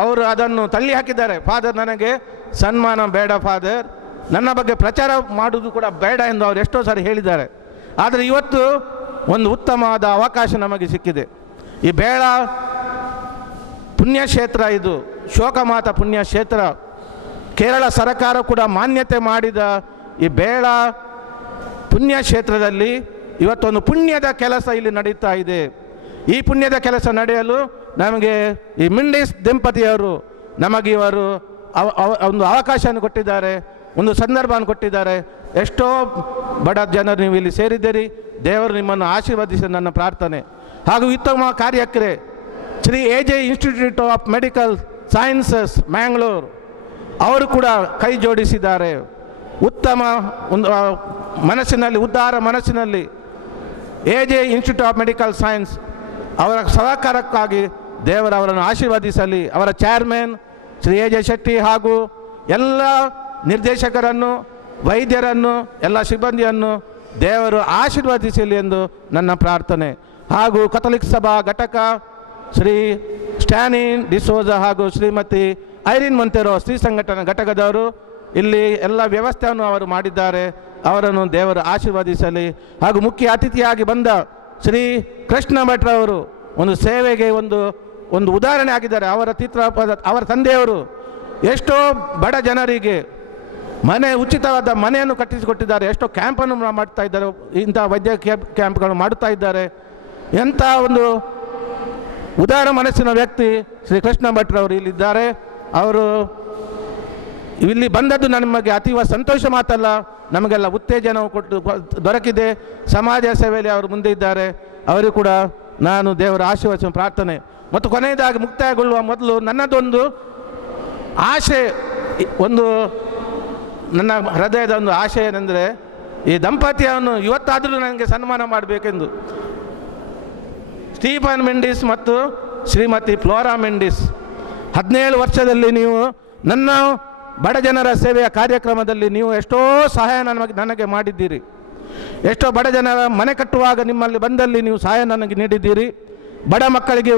ಅವರು ಅದನ್ನು ತಳ್ಳಿ ಹಾಕಿದ್ದಾರೆ. ಫಾದರ್, ನನಗೆ ಸನ್ಮಾನ ಬೇಡ ಫಾದರ್, ನನ್ನ ಬಗ್ಗೆ ಪ್ರಚಾರ ಮಾಡುವುದು ಕೂಡ ಬೇಡ ಎಂದು ಅವರು ಎಷ್ಟೋ ಸಾರಿ ಹೇಳಿದ್ದಾರೆ. ಆದರೆ ಇವತ್ತು ಒಂದು ಉತ್ತಮವಾದ ಅವಕಾಶ ನಮಗೆ ಸಿಕ್ಕಿದೆ. ಈ ಬೇಳ ಪುಣ್ಯಕ್ಷೇತ್ರ, ಇದು ಶೋಕಮಾತ ಪುಣ್ಯಕ್ಷೇತ್ರ. ಕೇರಳ ಸರ್ಕಾರ ಕೂಡ ಮಾನ್ಯತೆ ಮಾಡಿದ ಈ ಬೇಳ ಪುಣ್ಯಕ್ಷೇತ್ರದಲ್ಲಿ ಇವತ್ತೊಂದು ಪುಣ್ಯದ ಕೆಲಸ ಇಲ್ಲಿ ನಡೀತಾ ಇದೆ. ಈ ಪುಣ್ಯದ ಕೆಲಸ ನಡೆಯಲು ನಮಗೆ ಈ ಮೆಂಡಿಸ್ ದಂಪತಿಯವರು ನಮಗೆ ಇವರು ಒಂದು ಅವಕಾಶವನ್ನು ಕೊಟ್ಟಿದ್ದಾರೆ, ಒಂದು ಸಂದರ್ಭವನ್ನು ಕೊಟ್ಟಿದ್ದಾರೆ. ಎಷ್ಟೋ ಬಡ ಜನರು ನೀವು ಇಲ್ಲಿ ಸೇರಿದ್ದೀರಿ. ದೇವರು ನಿಮ್ಮನ್ನು ಆಶೀರ್ವದಿಸಿ ನನ್ನ ಪ್ರಾರ್ಥನೆ. ಹಾಗೂ ಉತ್ತಮ ಕಾರ್ಯಕ್ಕೆ Shri AJ institute of medical sciences Mangalore ಅವರು ಕೂಡ ಕೈ ಜೋಡಿಸಿದ್ದಾರೆ. ಉತ್ತಮ ಒಂದು ಮನಸ್ಸಿನಲ್ಲಿ, ಉದಾರ ಮನಸ್ಸಿನಲ್ಲಿ AJ institute of medical science ಅವರ ಸಹಕಾರಕ್ಕಾಗಿ ದೇವರು ಅವರನ್ನು ಆಶೀರ್ವದಿಸಲಿ. ಅವರ ಚೇರ್ಮನ್ ಶ್ರೀ AJ ಶೆಟ್ಟಿ ಹಾಗೂ ಎಲ್ಲ ನಿರ್ದೇಶಕರನ್ನು, ವೈದ್ಯರನ್ನು, ಎಲ್ಲ ಸಿಬ್ಬಂದಿಯನ್ನು ದೇವರು ಆಶೀರ್ವದಿಸಲಿ ಎಂದು ನನ್ನ ಪ್ರಾರ್ಥನೆ. ಹಾಗೂ ಕಥೋಲಿಕ್ ಸಭಾ ಘಟಕ ಶ್ರೀ ಸ್ಟ್ಯಾನಿನ್ ಡಿಸೋಜ ಹಾಗೂ ಶ್ರೀಮತಿ ಐರಿನ್ ಮೊಂತೆರೋ ಸ್ತ್ರೀ ಸಂಘಟನಾ ಘಟಕದವರು ಇಲ್ಲಿ ಎಲ್ಲ ವ್ಯವಸ್ಥೆಯನ್ನು ಅವರು ಮಾಡಿದ್ದಾರೆ. ಅವರನ್ನು ದೇವರು ಆಶೀರ್ವದಿಸಲಿ. ಹಾಗೂ ಮುಖ್ಯ ಅತಿಥಿಯಾಗಿ ಬಂದ ಶ್ರೀ ಕೃಷ್ಣ ಭಟ್ರವರು ಒಂದು ಸೇವೆಗೆ ಒಂದು ಉದಾಹರಣೆ ಆಗಿದ್ದಾರೆ. ಅವರ ತಂದೆಯವರು ಎಷ್ಟೋ ಬಡ ಜನರಿಗೆ ಉಚಿತವಾದ ಮನೆಯನ್ನು ಕಟ್ಟಿಸಿಕೊಟ್ಟಿದ್ದಾರೆ. ಎಷ್ಟೋ ಕ್ಯಾಂಪನ್ನು ಮಾಡ್ತಾ ಇದ್ದಾರೆ, ಇಂಥ ವೈದ್ಯಕೀಯ ಕ್ಯಾಂಪ್ಗಳು ಮಾಡುತ್ತಾ ಇದ್ದಾರೆ. ಎಂಥ ಒಂದು ಉದಾರ ಮನಸ್ಸಿನ ವ್ಯಕ್ತಿ ಶ್ರೀ ಕೃಷ್ಣ ಭಟ್ರವರು ಇಲ್ಲಿದ್ದಾರೆ. ಅವರು ಇಲ್ಲಿ ಬಂದದ್ದು ನಮಗೆ ಅತೀವ ಸಂತೋಷ ಮಾತಲ್ಲ, ನಮಗೆಲ್ಲ ಉತ್ತೇಜನವು ದೊರಕಿದೆ. ಸಮಾಜ ಸೇವೆಯಲ್ಲಿ ಅವರು ಮುಂದೆ ಇದ್ದಾರೆ. ಅವರಿಗೂ ಕೂಡ ನಾನು ದೇವರ ಆಶೀರ್ವಚನ ಪ್ರಾರ್ಥನೆ. ಮತ್ತು ಕೊನೆಯದಾಗಿ ಮುಕ್ತಾಯಗೊಳ್ಳುವ ಮೊದಲು ನನ್ನದೊಂದು ಆಶೆ, ನನ್ನ ಹೃದಯದ ಒಂದು ಆಶೆ ಏನೆಂದರೆ, ಈ ದಂಪತಿಯನ್ನು ಇವತ್ತಾದರೂ ನನಗೆ ಸನ್ಮಾನ ಮಾಡಬೇಕೆಂದು. ಸ್ಟೀಫನ್ ಮೆಂಡಿಸ್ ಮತ್ತು ಶ್ರೀಮತಿ ಫ್ಲೋರಾ ಮೆಂಡಿಸ್ 17 ವರ್ಷದಲ್ಲಿ ನೀವು ನನ್ನ ಬಡ ಜನರ ಸೇವೆಯ ಕಾರ್ಯಕ್ರಮದಲ್ಲಿ ನೀವು ಎಷ್ಟೋ ಸಹಾಯ ನನಗೆ ಮಾಡಿದ್ದೀರಿ. ಎಷ್ಟೋ ಬಡ ಜನರ ಮನೆ ಕಟ್ಟುವಾಗ ನಿಮ್ಮಲ್ಲಿ ಬಂದಲ್ಲಿ ನೀವು ಸಹಾಯ ನನಗೆ ನೀಡಿದ್ದೀರಿ. ಬಡ ಮಕ್ಕಳಿಗೆ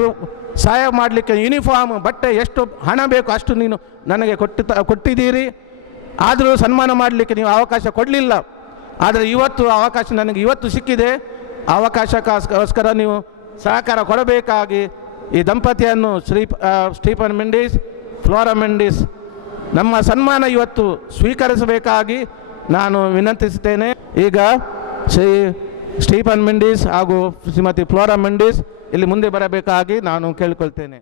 ಸಹಾಯ ಮಾಡಲಿಕ್ಕೆ ಯೂನಿಫಾರ್ಮ್, ಬಟ್ಟೆ ಎಷ್ಟು ಹಣ ಬೇಕು ಅಷ್ಟು ನೀನು ನನಗೆ ಕೊಟ್ಟಿದ್ದೀರಿ. ಆದರೂ ಸನ್ಮಾನ ಮಾಡಲಿಕ್ಕೆ ನೀವು ಅವಕಾಶ ಕೊಡಲಿಲ್ಲ. ಆದರೆ ಇವತ್ತು ಅವಕಾಶ ನನಗೆ ಇವತ್ತು ಸಿಕ್ಕಿದೆ. ಅವಕಾಶಕ್ಕೋಸ್ಕರ ನೀವು ಸಹಕಾರ ಕೊಡಬೇಕಾಗಿ ಈ ದಂಪತಿಯನ್ನು ಸ್ಟೀಫನ್ ಮೆಂಡಿಸ್, ಫ್ಲೋರಾ ಮೆಂಡಿಸ್ ನಮ್ಮ ಸನ್ಮಾನ ಇವತ್ತು ಸ್ವೀಕರಿಸಬೇಕಾಗಿ ನಾನು ವಿನಂತಿಸುತ್ತೇನೆ. ಈಗ ಶ್ರೀ ಸ್ಟೀಫನ್ ಮೆಂಡಿಸ್ ಹಾಗೂ ಶ್ರೀಮತಿ ಫ್ಲೋರಾ ಮೆಂಡಿಸ್ ಇಲ್ಲಿ ಮುಂದೆ ಬರಬೇಕಾಗಿ ನಾನು ಕೇಳಿಕೊಳ್ತೇನೆ.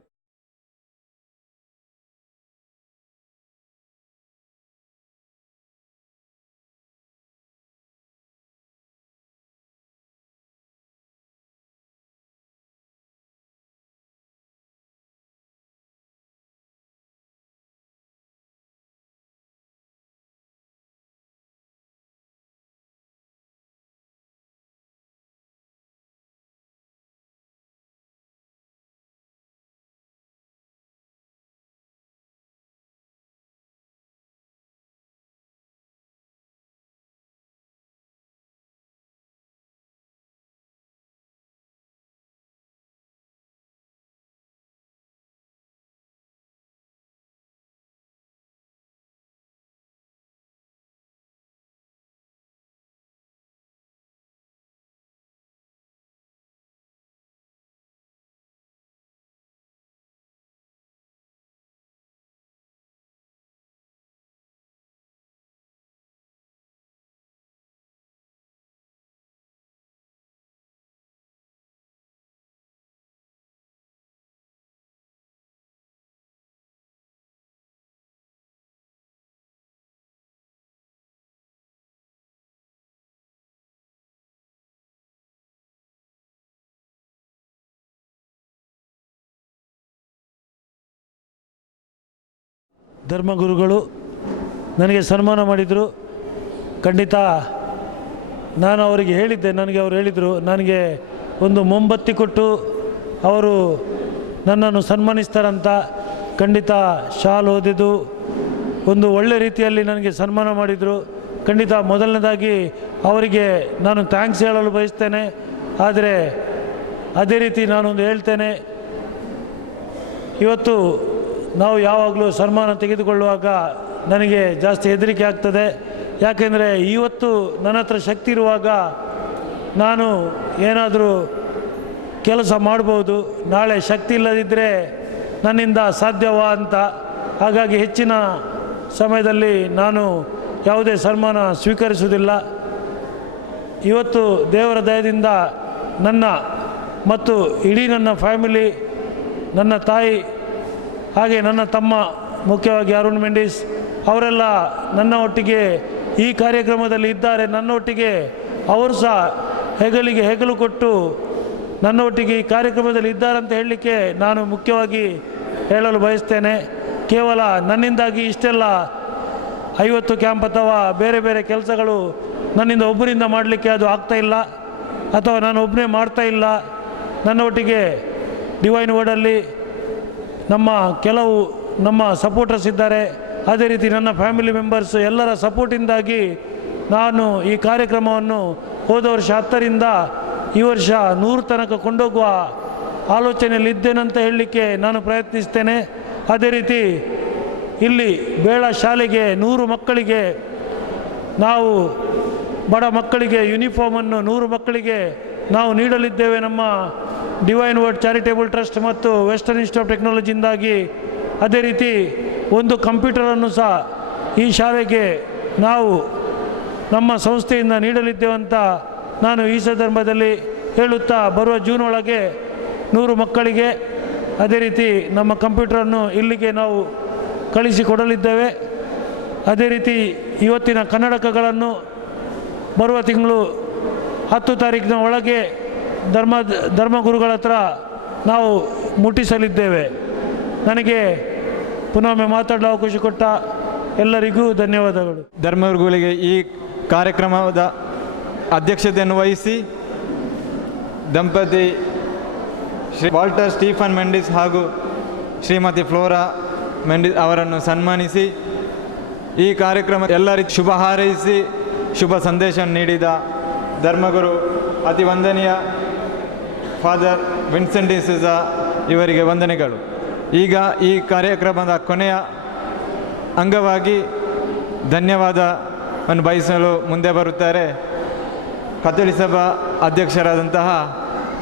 ಧರ್ಮಗುರುಗಳು ನನಗೆ ಸನ್ಮಾನ ಮಾಡಿದರು. ಖಂಡಿತ ನಾನು ಅವರಿಗೆ ಹೇಳಿದ್ದೆ, ನನಗೆ ಅವರು ಹೇಳಿದರು ನನಗೆ ಒಂದು ಮೊಂಬತ್ತಿ ಕೊಟ್ಟು ಅವರು ನನ್ನನ್ನು ಸನ್ಮಾನಿಸ್ತಾರಂತ. ಖಂಡಿತ ಶಾಲ್ ಓದಿದ್ದು ಒಂದು ಒಳ್ಳೆ ರೀತಿಯಲ್ಲಿ ನನಗೆ ಸನ್ಮಾನ ಮಾಡಿದರು. ಖಂಡಿತ ಮೊದಲನೇದಾಗಿ ಅವರಿಗೆ ನಾನು ಥ್ಯಾಂಕ್ಸ್ ಹೇಳಲು ಬಯಸ್ತೇನೆ. ಆದರೆ ಅದೇ ರೀತಿ ನಾನೊಂದು ಹೇಳ್ತೇನೆ, ಇವತ್ತು ನಾವು ಯಾವಾಗಲೂ ಸನ್ಮಾನ ತೆಗೆದುಕೊಳ್ಳುವಾಗ ನನಗೆ ಜಾಸ್ತಿ ಹೆದರಿಕೆ ಆಗ್ತದೆ. ಯಾಕೆಂದರೆ ಇವತ್ತು ನನ್ನ ಹತ್ರ ಶಕ್ತಿ ಇರುವಾಗ ನಾನು ಏನಾದರೂ ಕೆಲಸ ಮಾಡ್ಬೋದು, ನಾಳೆ ಶಕ್ತಿ ಇಲ್ಲದಿದ್ದರೆ ನನ್ನಿಂದ ಸಾಧ್ಯವಾ ಅಂತ. ಹಾಗಾಗಿ ಹೆಚ್ಚಿನ ಸಮಯದಲ್ಲಿ ನಾನು ಯಾವುದೇ ಸನ್ಮಾನ ಸ್ವೀಕರಿಸುವುದಿಲ್ಲ. ಇವತ್ತು ದೇವರ ದಯದಿಂದ ನನ್ನ ಮತ್ತು ಇಡೀ ನನ್ನ ಫ್ಯಾಮಿಲಿ, ನನ್ನ ತಾಯಿ ಹಾಗೆ ನನ್ನ ತಮ್ಮ, ಮುಖ್ಯವಾಗಿ ಅರುಣ್ ಮೆಂಡಿಸ್ ಅವರೆಲ್ಲ ನನ್ನ ಒಟ್ಟಿಗೆ ಈ ಕಾರ್ಯಕ್ರಮದಲ್ಲಿ ಇದ್ದಾರೆ. ನನ್ನೊಟ್ಟಿಗೆ ಅವರು ಸಹ ಹೆಗಲಿಗೆ ಹೆಗಲು ಕೊಟ್ಟು ನನ್ನೊಟ್ಟಿಗೆ ಈ ಕಾರ್ಯಕ್ರಮದಲ್ಲಿ ಇದ್ದಾರಂತ ಹೇಳಲಿಕ್ಕೆ ನಾನು ಮುಖ್ಯವಾಗಿ ಹೇಳಲು ಬಯಸ್ತೇನೆ. ಕೇವಲ ನನ್ನಿಂದಾಗಿ ಇಷ್ಟೆಲ್ಲ 50 ಕ್ಯಾಂಪ್ ಅಥವಾ ಬೇರೆ ಬೇರೆ ಕೆಲಸಗಳು ನನ್ನಿಂದ ಒಬ್ಬರಿಂದ ಮಾಡಲಿಕ್ಕೆ ಅದು ಆಗ್ತಾಯಿಲ್ಲ, ಅಥವಾ ನಾನು ಒಬ್ಬನೇ ಮಾಡ್ತಾಯಿಲ್ಲ. ನನ್ನ ಒಟ್ಟಿಗೆ ಡಿವೈನ್ ವರ್ಡಲ್ಲಿ ನಮ್ಮ ಸಪೋರ್ಟರ್ಸ್ ಇದ್ದಾರೆ. ಅದೇ ರೀತಿ ನನ್ನ ಫ್ಯಾಮಿಲಿ ಮೆಂಬರ್ಸ್ ಎಲ್ಲರ ಸಪೋರ್ಟಿಂದಾಗಿ ನಾನು ಈ ಕಾರ್ಯಕ್ರಮವನ್ನು ಹೋದ ವರ್ಷ 10ರಿಂದ ಈ ವರ್ಷ 100 ತನಕ ಕೊಂಡೋಗುವ ಆಲೋಚನೆಯಲ್ಲಿ ಇದ್ದೇನಂತ ಹೇಳಲಿಕ್ಕೆ ನಾನು ಪ್ರಯತ್ನಿಸ್ತೇನೆ. ಅದೇ ರೀತಿ ಇಲ್ಲಿ ಬೇಳ ಶಾಲೆಗೆ 100 ಮಕ್ಕಳಿಗೆ ನಾವು ಬಡ ಮಕ್ಕಳಿಗೆ ಯೂನಿಫಾರ್ಮನ್ನು 100 ಮಕ್ಕಳಿಗೆ ನಾವು ನೀಡಲಿದ್ದೇವೆ. ನಮ್ಮ ಡಿವೈನ್ ವರ್ಡ್ ಚಾರಿಟೇಬಲ್ ಟ್ರಸ್ಟ್ ಮತ್ತು ವೆಸ್ಟರ್ನ್ ಇನ್ಸ್ಟಿಟ್ಯೂಟ್ ಆಫ್ ಟೆಕ್ನಾಲಜಿಯಿಂದಾಗಿ. ಅದೇ ರೀತಿ ಒಂದು ಕಂಪ್ಯೂಟರನ್ನು ಸಹ ಈ ಶಾಲೆಗೆ ನಾವು ನಮ್ಮ ಸಂಸ್ಥೆಯಿಂದ ನೀಡಲಿದ್ದೇವೆ ಅಂತ ನಾನು ಈ ಸಂದರ್ಭದಲ್ಲಿ ಹೇಳುತ್ತಾ, ಬರುವ ಜೂನ್ ಒಳಗೆ 100 ಮಕ್ಕಳಿಗೆ ಅದೇ ರೀತಿ ನಮ್ಮ ಕಂಪ್ಯೂಟರನ್ನು ಇಲ್ಲಿಗೆ ನಾವು ಕಳಿಸಿಕೊಡಲಿದ್ದೇವೆ. ಅದೇ ರೀತಿ ಇವತ್ತಿನ ಕನ್ನಡಕಗಳನ್ನು ಬರುವ ತಿಂಗಳು 10 ತಾರೀಕಿನ ಒಳಗೆ ಧರ್ಮಗುರುಗಳ ಹತ್ರ ನಾವು ಮುಟ್ಟಿಸಲಿದ್ದೇವೆ. ನನಗೆ ಪುನೊಮ್ಮೆ ಮಾತಾಡಲು ಅವಕಾಶ ಕೊಟ್ಟ ಎಲ್ಲರಿಗೂ ಧನ್ಯವಾದಗಳು. ಧರ್ಮಗುರುಗಳಿಗೆ ಈ ಕಾರ್ಯಕ್ರಮದ ಅಧ್ಯಕ್ಷತೆಯನ್ನು ವಹಿಸಿ ದಂಪತಿ ಶ್ರೀ ವಾಲ್ಟರ್ ಸ್ಟೀಫನ್ ಮೆಂಡಿಸ್ ಹಾಗೂ ಶ್ರೀಮತಿ ಫ್ಲೋರಾ ಮೆಂಡಿಸ್ ಅವರನ್ನು ಸನ್ಮಾನಿಸಿ ಈ ಕಾರ್ಯಕ್ರಮ ಎಲ್ಲರಿಗೂ ಶುಭ ಹಾರೈಸಿ ಶುಭ ಸಂದೇಶವನ್ನು ನೀಡಿದ ಧರ್ಮಗುರು ಅತಿ ವಂದನೀಯ ಫಾದರ್ ವಿನ್ಸೆಂಟ್ ಡಿಸೋಜ ಇವರಿಗೆ ವಂದನೆಗಳು. ಈಗ ಈ ಕಾರ್ಯಕ್ರಮದ ಕೊನೆಯ ಅಂಗವಾಗಿ ಧನ್ಯವಾದವನ್ನು ಬಯಸಲು ಮುಂದೆ ಬರುತ್ತಾರೆ ಕಥೋಲಿಕ ಸಭಾ ಅಧ್ಯಕ್ಷರಾದಂತಹ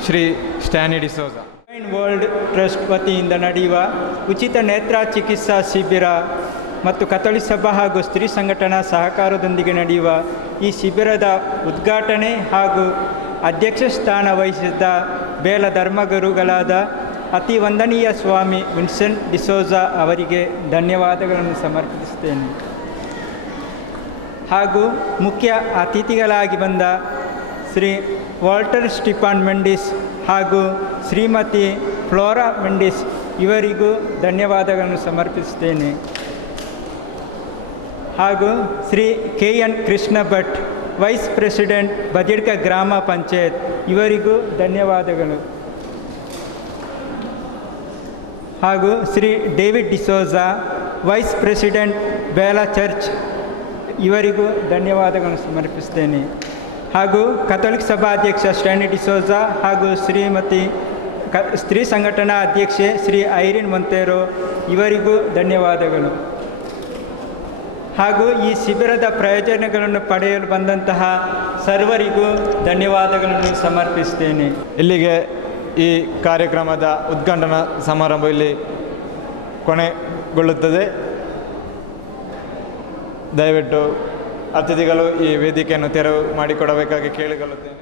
Shri Stanny D'Souza. Divine world trust ವತಿಯಿಂದ ನಡೆಯುವ ಉಚಿತ ನೇತ್ರ ಚಿಕಿತ್ಸಾ ಶಿಬಿರ ಮತ್ತು ಕಥೋಲಿಕ ಸಭಾ ಹಾಗೂ ಸ್ತ್ರೀ ಸಂಘಟನಾ ಸಹಕಾರದೊಂದಿಗೆ ನಡೆಯುವ ಈ ಶಿಬಿರದ ಉದ್ಘಾಟನೆ ಹಾಗೂ ಅಧ್ಯಕ್ಷ ಸ್ಥಾನ ವಹಿಸಿದ್ದ ಬೇಲ ಧರ್ಮಗುರುಗಳಾದ ಅತಿ ವಂದನೀಯ ಸ್ವಾಮಿ ವಿನ್ಸೆಂಟ್ ಡಿಸೋಜ ಅವರಿಗೆ ಧನ್ಯವಾದಗಳನ್ನು ಸಮರ್ಪಿಸುತ್ತೇನೆ. ಹಾಗೂ ಮುಖ್ಯ ಅತಿಥಿಗಳಾಗಿ ಬಂದ ಶ್ರೀ ವಾಲ್ಟರ್ ಸ್ಟೀಫನ್ ಮೆಂಡಿಸ್ ಹಾಗೂ ಶ್ರೀಮತಿ ಫ್ಲೋರಾ ಮೆಂಡಿಸ್ ಇವರಿಗೂ ಧನ್ಯವಾದಗಳನ್ನು ಸಮರ್ಪಿಸುತ್ತೇನೆ. ಹಾಗೂ Shri KN Krishna Bhat vice president Badidka ಗ್ರಾಮ ಪಂಚಾಯತ್ ಇವರಿಗೂ ಧನ್ಯವಾದಗಳು. ಹಾಗೂ Shri David D'Souza vice president Bela church ಇವರಿಗೂ ಧನ್ಯವಾದಗಳನ್ನು ಸಮರ್ಪಿಸ್ತೇನೆ. ಹಾಗೂ ಕಥೋಲಿಕ ಸಭಾಧ್ಯಕ್ಷ ಸ್ಟ್ಯಾನಿ ಡಿಸೋಜ ಹಾಗೂ ಶ್ರೀಮತಿ ಸ್ತ್ರೀ ಸಂಘಟನಾ ಅಧ್ಯಕ್ಷೆ ಶ್ರೀ ಐರಿನ್ ಮೊಂತೆರೋ ಇವರಿಗೂ ಧನ್ಯವಾದಗಳು. ಹಾಗೂ ಈ ಶಿಬಿರದ ಪ್ರಯೋಜನಗಳನ್ನು ಪಡೆಯಲು ಬಂದಂತಹ ಸರ್ವರಿಗೂ ಧನ್ಯವಾದಗಳನ್ನು ಸಮರ್ಪಿಸ್ತೇನೆ. ಇಲ್ಲಿಗೆ ಈ ಕಾರ್ಯಕ್ರಮದ ಉದ್ಘಾಟನಾ ಸಮಾರಂಭ ಇಲ್ಲಿ ಕೊನೆಗೊಳ್ಳುತ್ತದೆ. ದಯವಿಟ್ಟು ಅತಿಥಿಗಳು ಈ ವೇದಿಕೆಯನ್ನು ತೆರವು ಮಾಡಿಕೊಡಬೇಕಾಗಿ ಕೇಳಿಕೊಳ್ಳುತ್ತೇನೆ.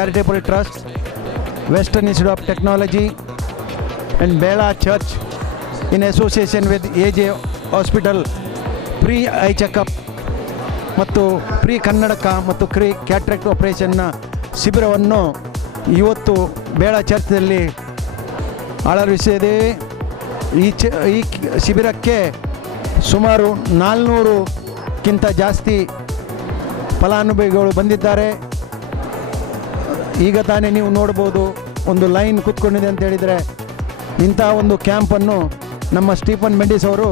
Charitable Trust, Western Institute of Technology and Bela Church in association with AJ Hospital free eye checkup ಮತ್ತು ಪ್ರೀ ಕನ್ನಡಕ ಮತ್ತು ಕ್ಯಾಟ್ರಾಕ್ಟ್ ಆಪರೇಷನ್ನ ಶಿಬಿರವನ್ನು ಇವತ್ತು ಬೇಳ ಚರ್ಚ್ನಲ್ಲಿ ಆಳವಡಿಸಿದ್ದೇವೆ. ಈ ಶಿಬಿರಕ್ಕೆ ಸುಮಾರು 400ಕ್ಕಿಂತ ಜಾಸ್ತಿ ಫಲಾನುಭವಿಗಳು ಬಂದಿದ್ದಾರೆ. ಈಗ ತಾನೇ ನೀವು ನೋಡ್ಬೋದು ಒಂದು ಲೈನ್ ಕೂತ್ಕೊಂಡಿದೆ ಅಂತ ಹೇಳಿದರೆ, ಇಂಥ ಒಂದು ಕ್ಯಾಂಪನ್ನು ನಮ್ಮ ಸ್ಟೀಫನ್ ಮೆಂಡಿಸ್ ಅವರು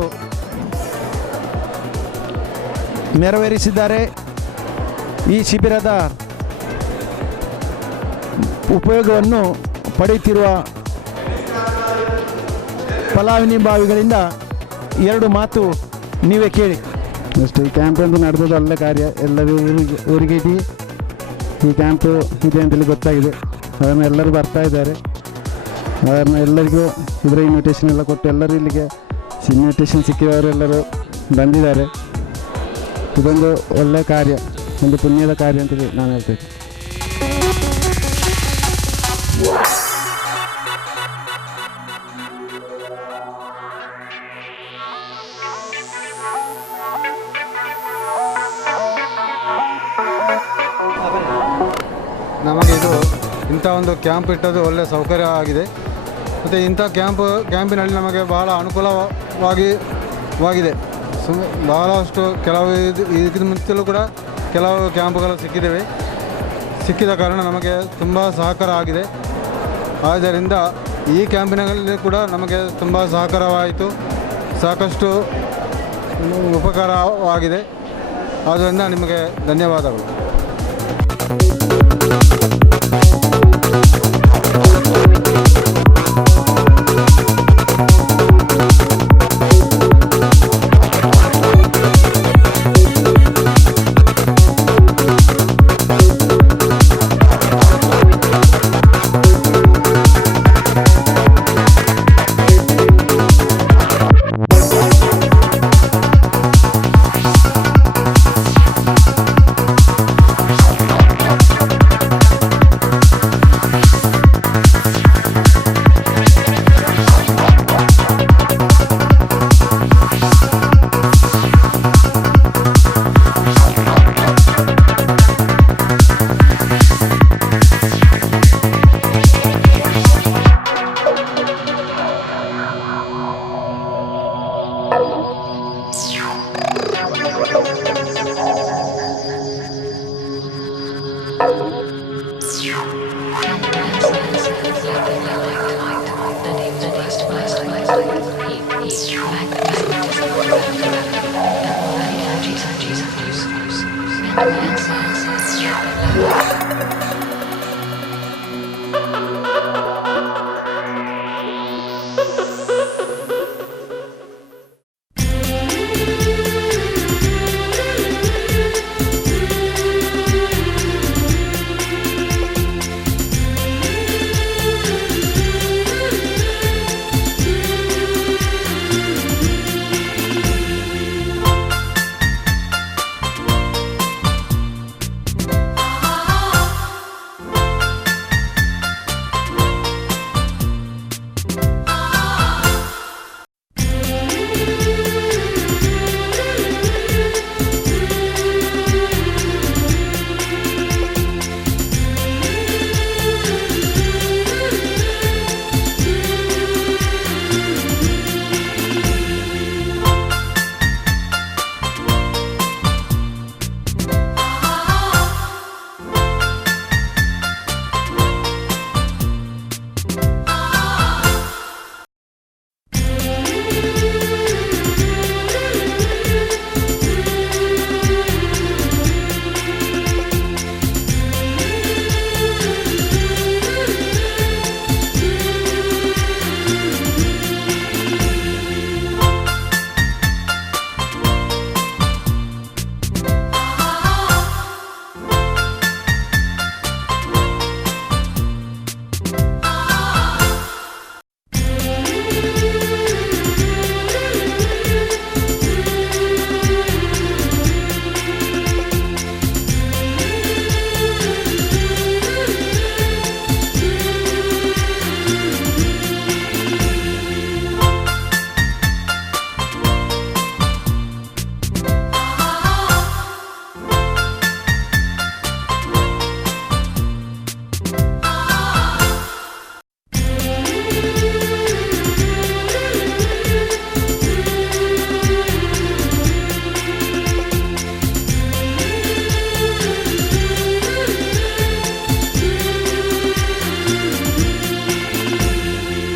ನೆರವೇರಿಸಿದ್ದಾರೆ. ಈ ಶಿಬಿರದ ಉಪಯೋಗವನ್ನು ಪಡೆಯುತ್ತಿರುವ ಫಲಾನುಭವಿಗಳಿಂದ 2 ಮಾತು ನೀವೇ ಕೇಳಿ. ಅಷ್ಟು ಈ ಕ್ಯಾಂಪ್ ಅಂತ ನಡೆದದ್ದು ಒಳ್ಳೆ ಕಾರ್ಯ. ಎಲ್ಲರೂ ಊರಿಗೆ ಈ ಕ್ಯಾಂಪು ಇದೆ ಅಂತೇಳಿ ಗೊತ್ತಾಗಿದೆ. ಅದನ್ನು ಎಲ್ಲರೂ ಬರ್ತಾ ಇದ್ದಾರೆ. ಅದನ್ನು ಎಲ್ಲರಿಗೂ ಇದರ ಇನ್ವಿಟೇಷನ್ ಎಲ್ಲ ಕೊಟ್ಟು ಎಲ್ಲರೂ ಇಲ್ಲಿಗೆ ಇನ್ವಿಟೇಷನ್ ಸಿಕ್ಕಿದವರೆಲ್ಲರೂ ಬಂದಿದ್ದಾರೆ. ಇದೊಂದು ಒಳ್ಳೆಯ ಕಾರ್ಯ, ಒಂದು ಪುಣ್ಯದ ಕಾರ್ಯ ಅಂತೇಳಿ ನಾನು ಹೇಳ್ತೇನೆ. ನಮಗೆ ಇದು ಇಂಥ ಒಂದು ಕ್ಯಾಂಪ್ ಇಟ್ಟದ್ದು ಒಳ್ಳೆಯ ಸೌಕರ್ಯ ಆಗಿದೆ. ಮತ್ತು ಇಂಥ ಕ್ಯಾಂಪಿನಲ್ಲಿ ನಮಗೆ ಬಹಳ ಅನುಕೂಲವಾಗಿದೆ. ಬಹಳಷ್ಟು ಕೆಲವು ಇದಕ್ಕಿಂತ ಮುಂಚೆಲೂ ಕೂಡ ಕೆಲವು ಕ್ಯಾಂಪ್ಗಳು ಸಿಕ್ಕಿದ ಕಾರಣ ನಮಗೆ ತುಂಬ ಸಹಕಾರ ಆಗಿದೆ. ಆದ್ದರಿಂದ ಈ ಕ್ಯಾಂಪಿನಲ್ಲಿ ಕೂಡ ನಮಗೆ ತುಂಬ ಸಹಕಾರವಾಯಿತು, ಸಾಕಷ್ಟು ಉಪಕಾರವಾಗಿದೆ. ಆದ್ದರಿಂದ ನಿಮಗೆ ಧನ್ಯವಾದಗಳು. Jesus.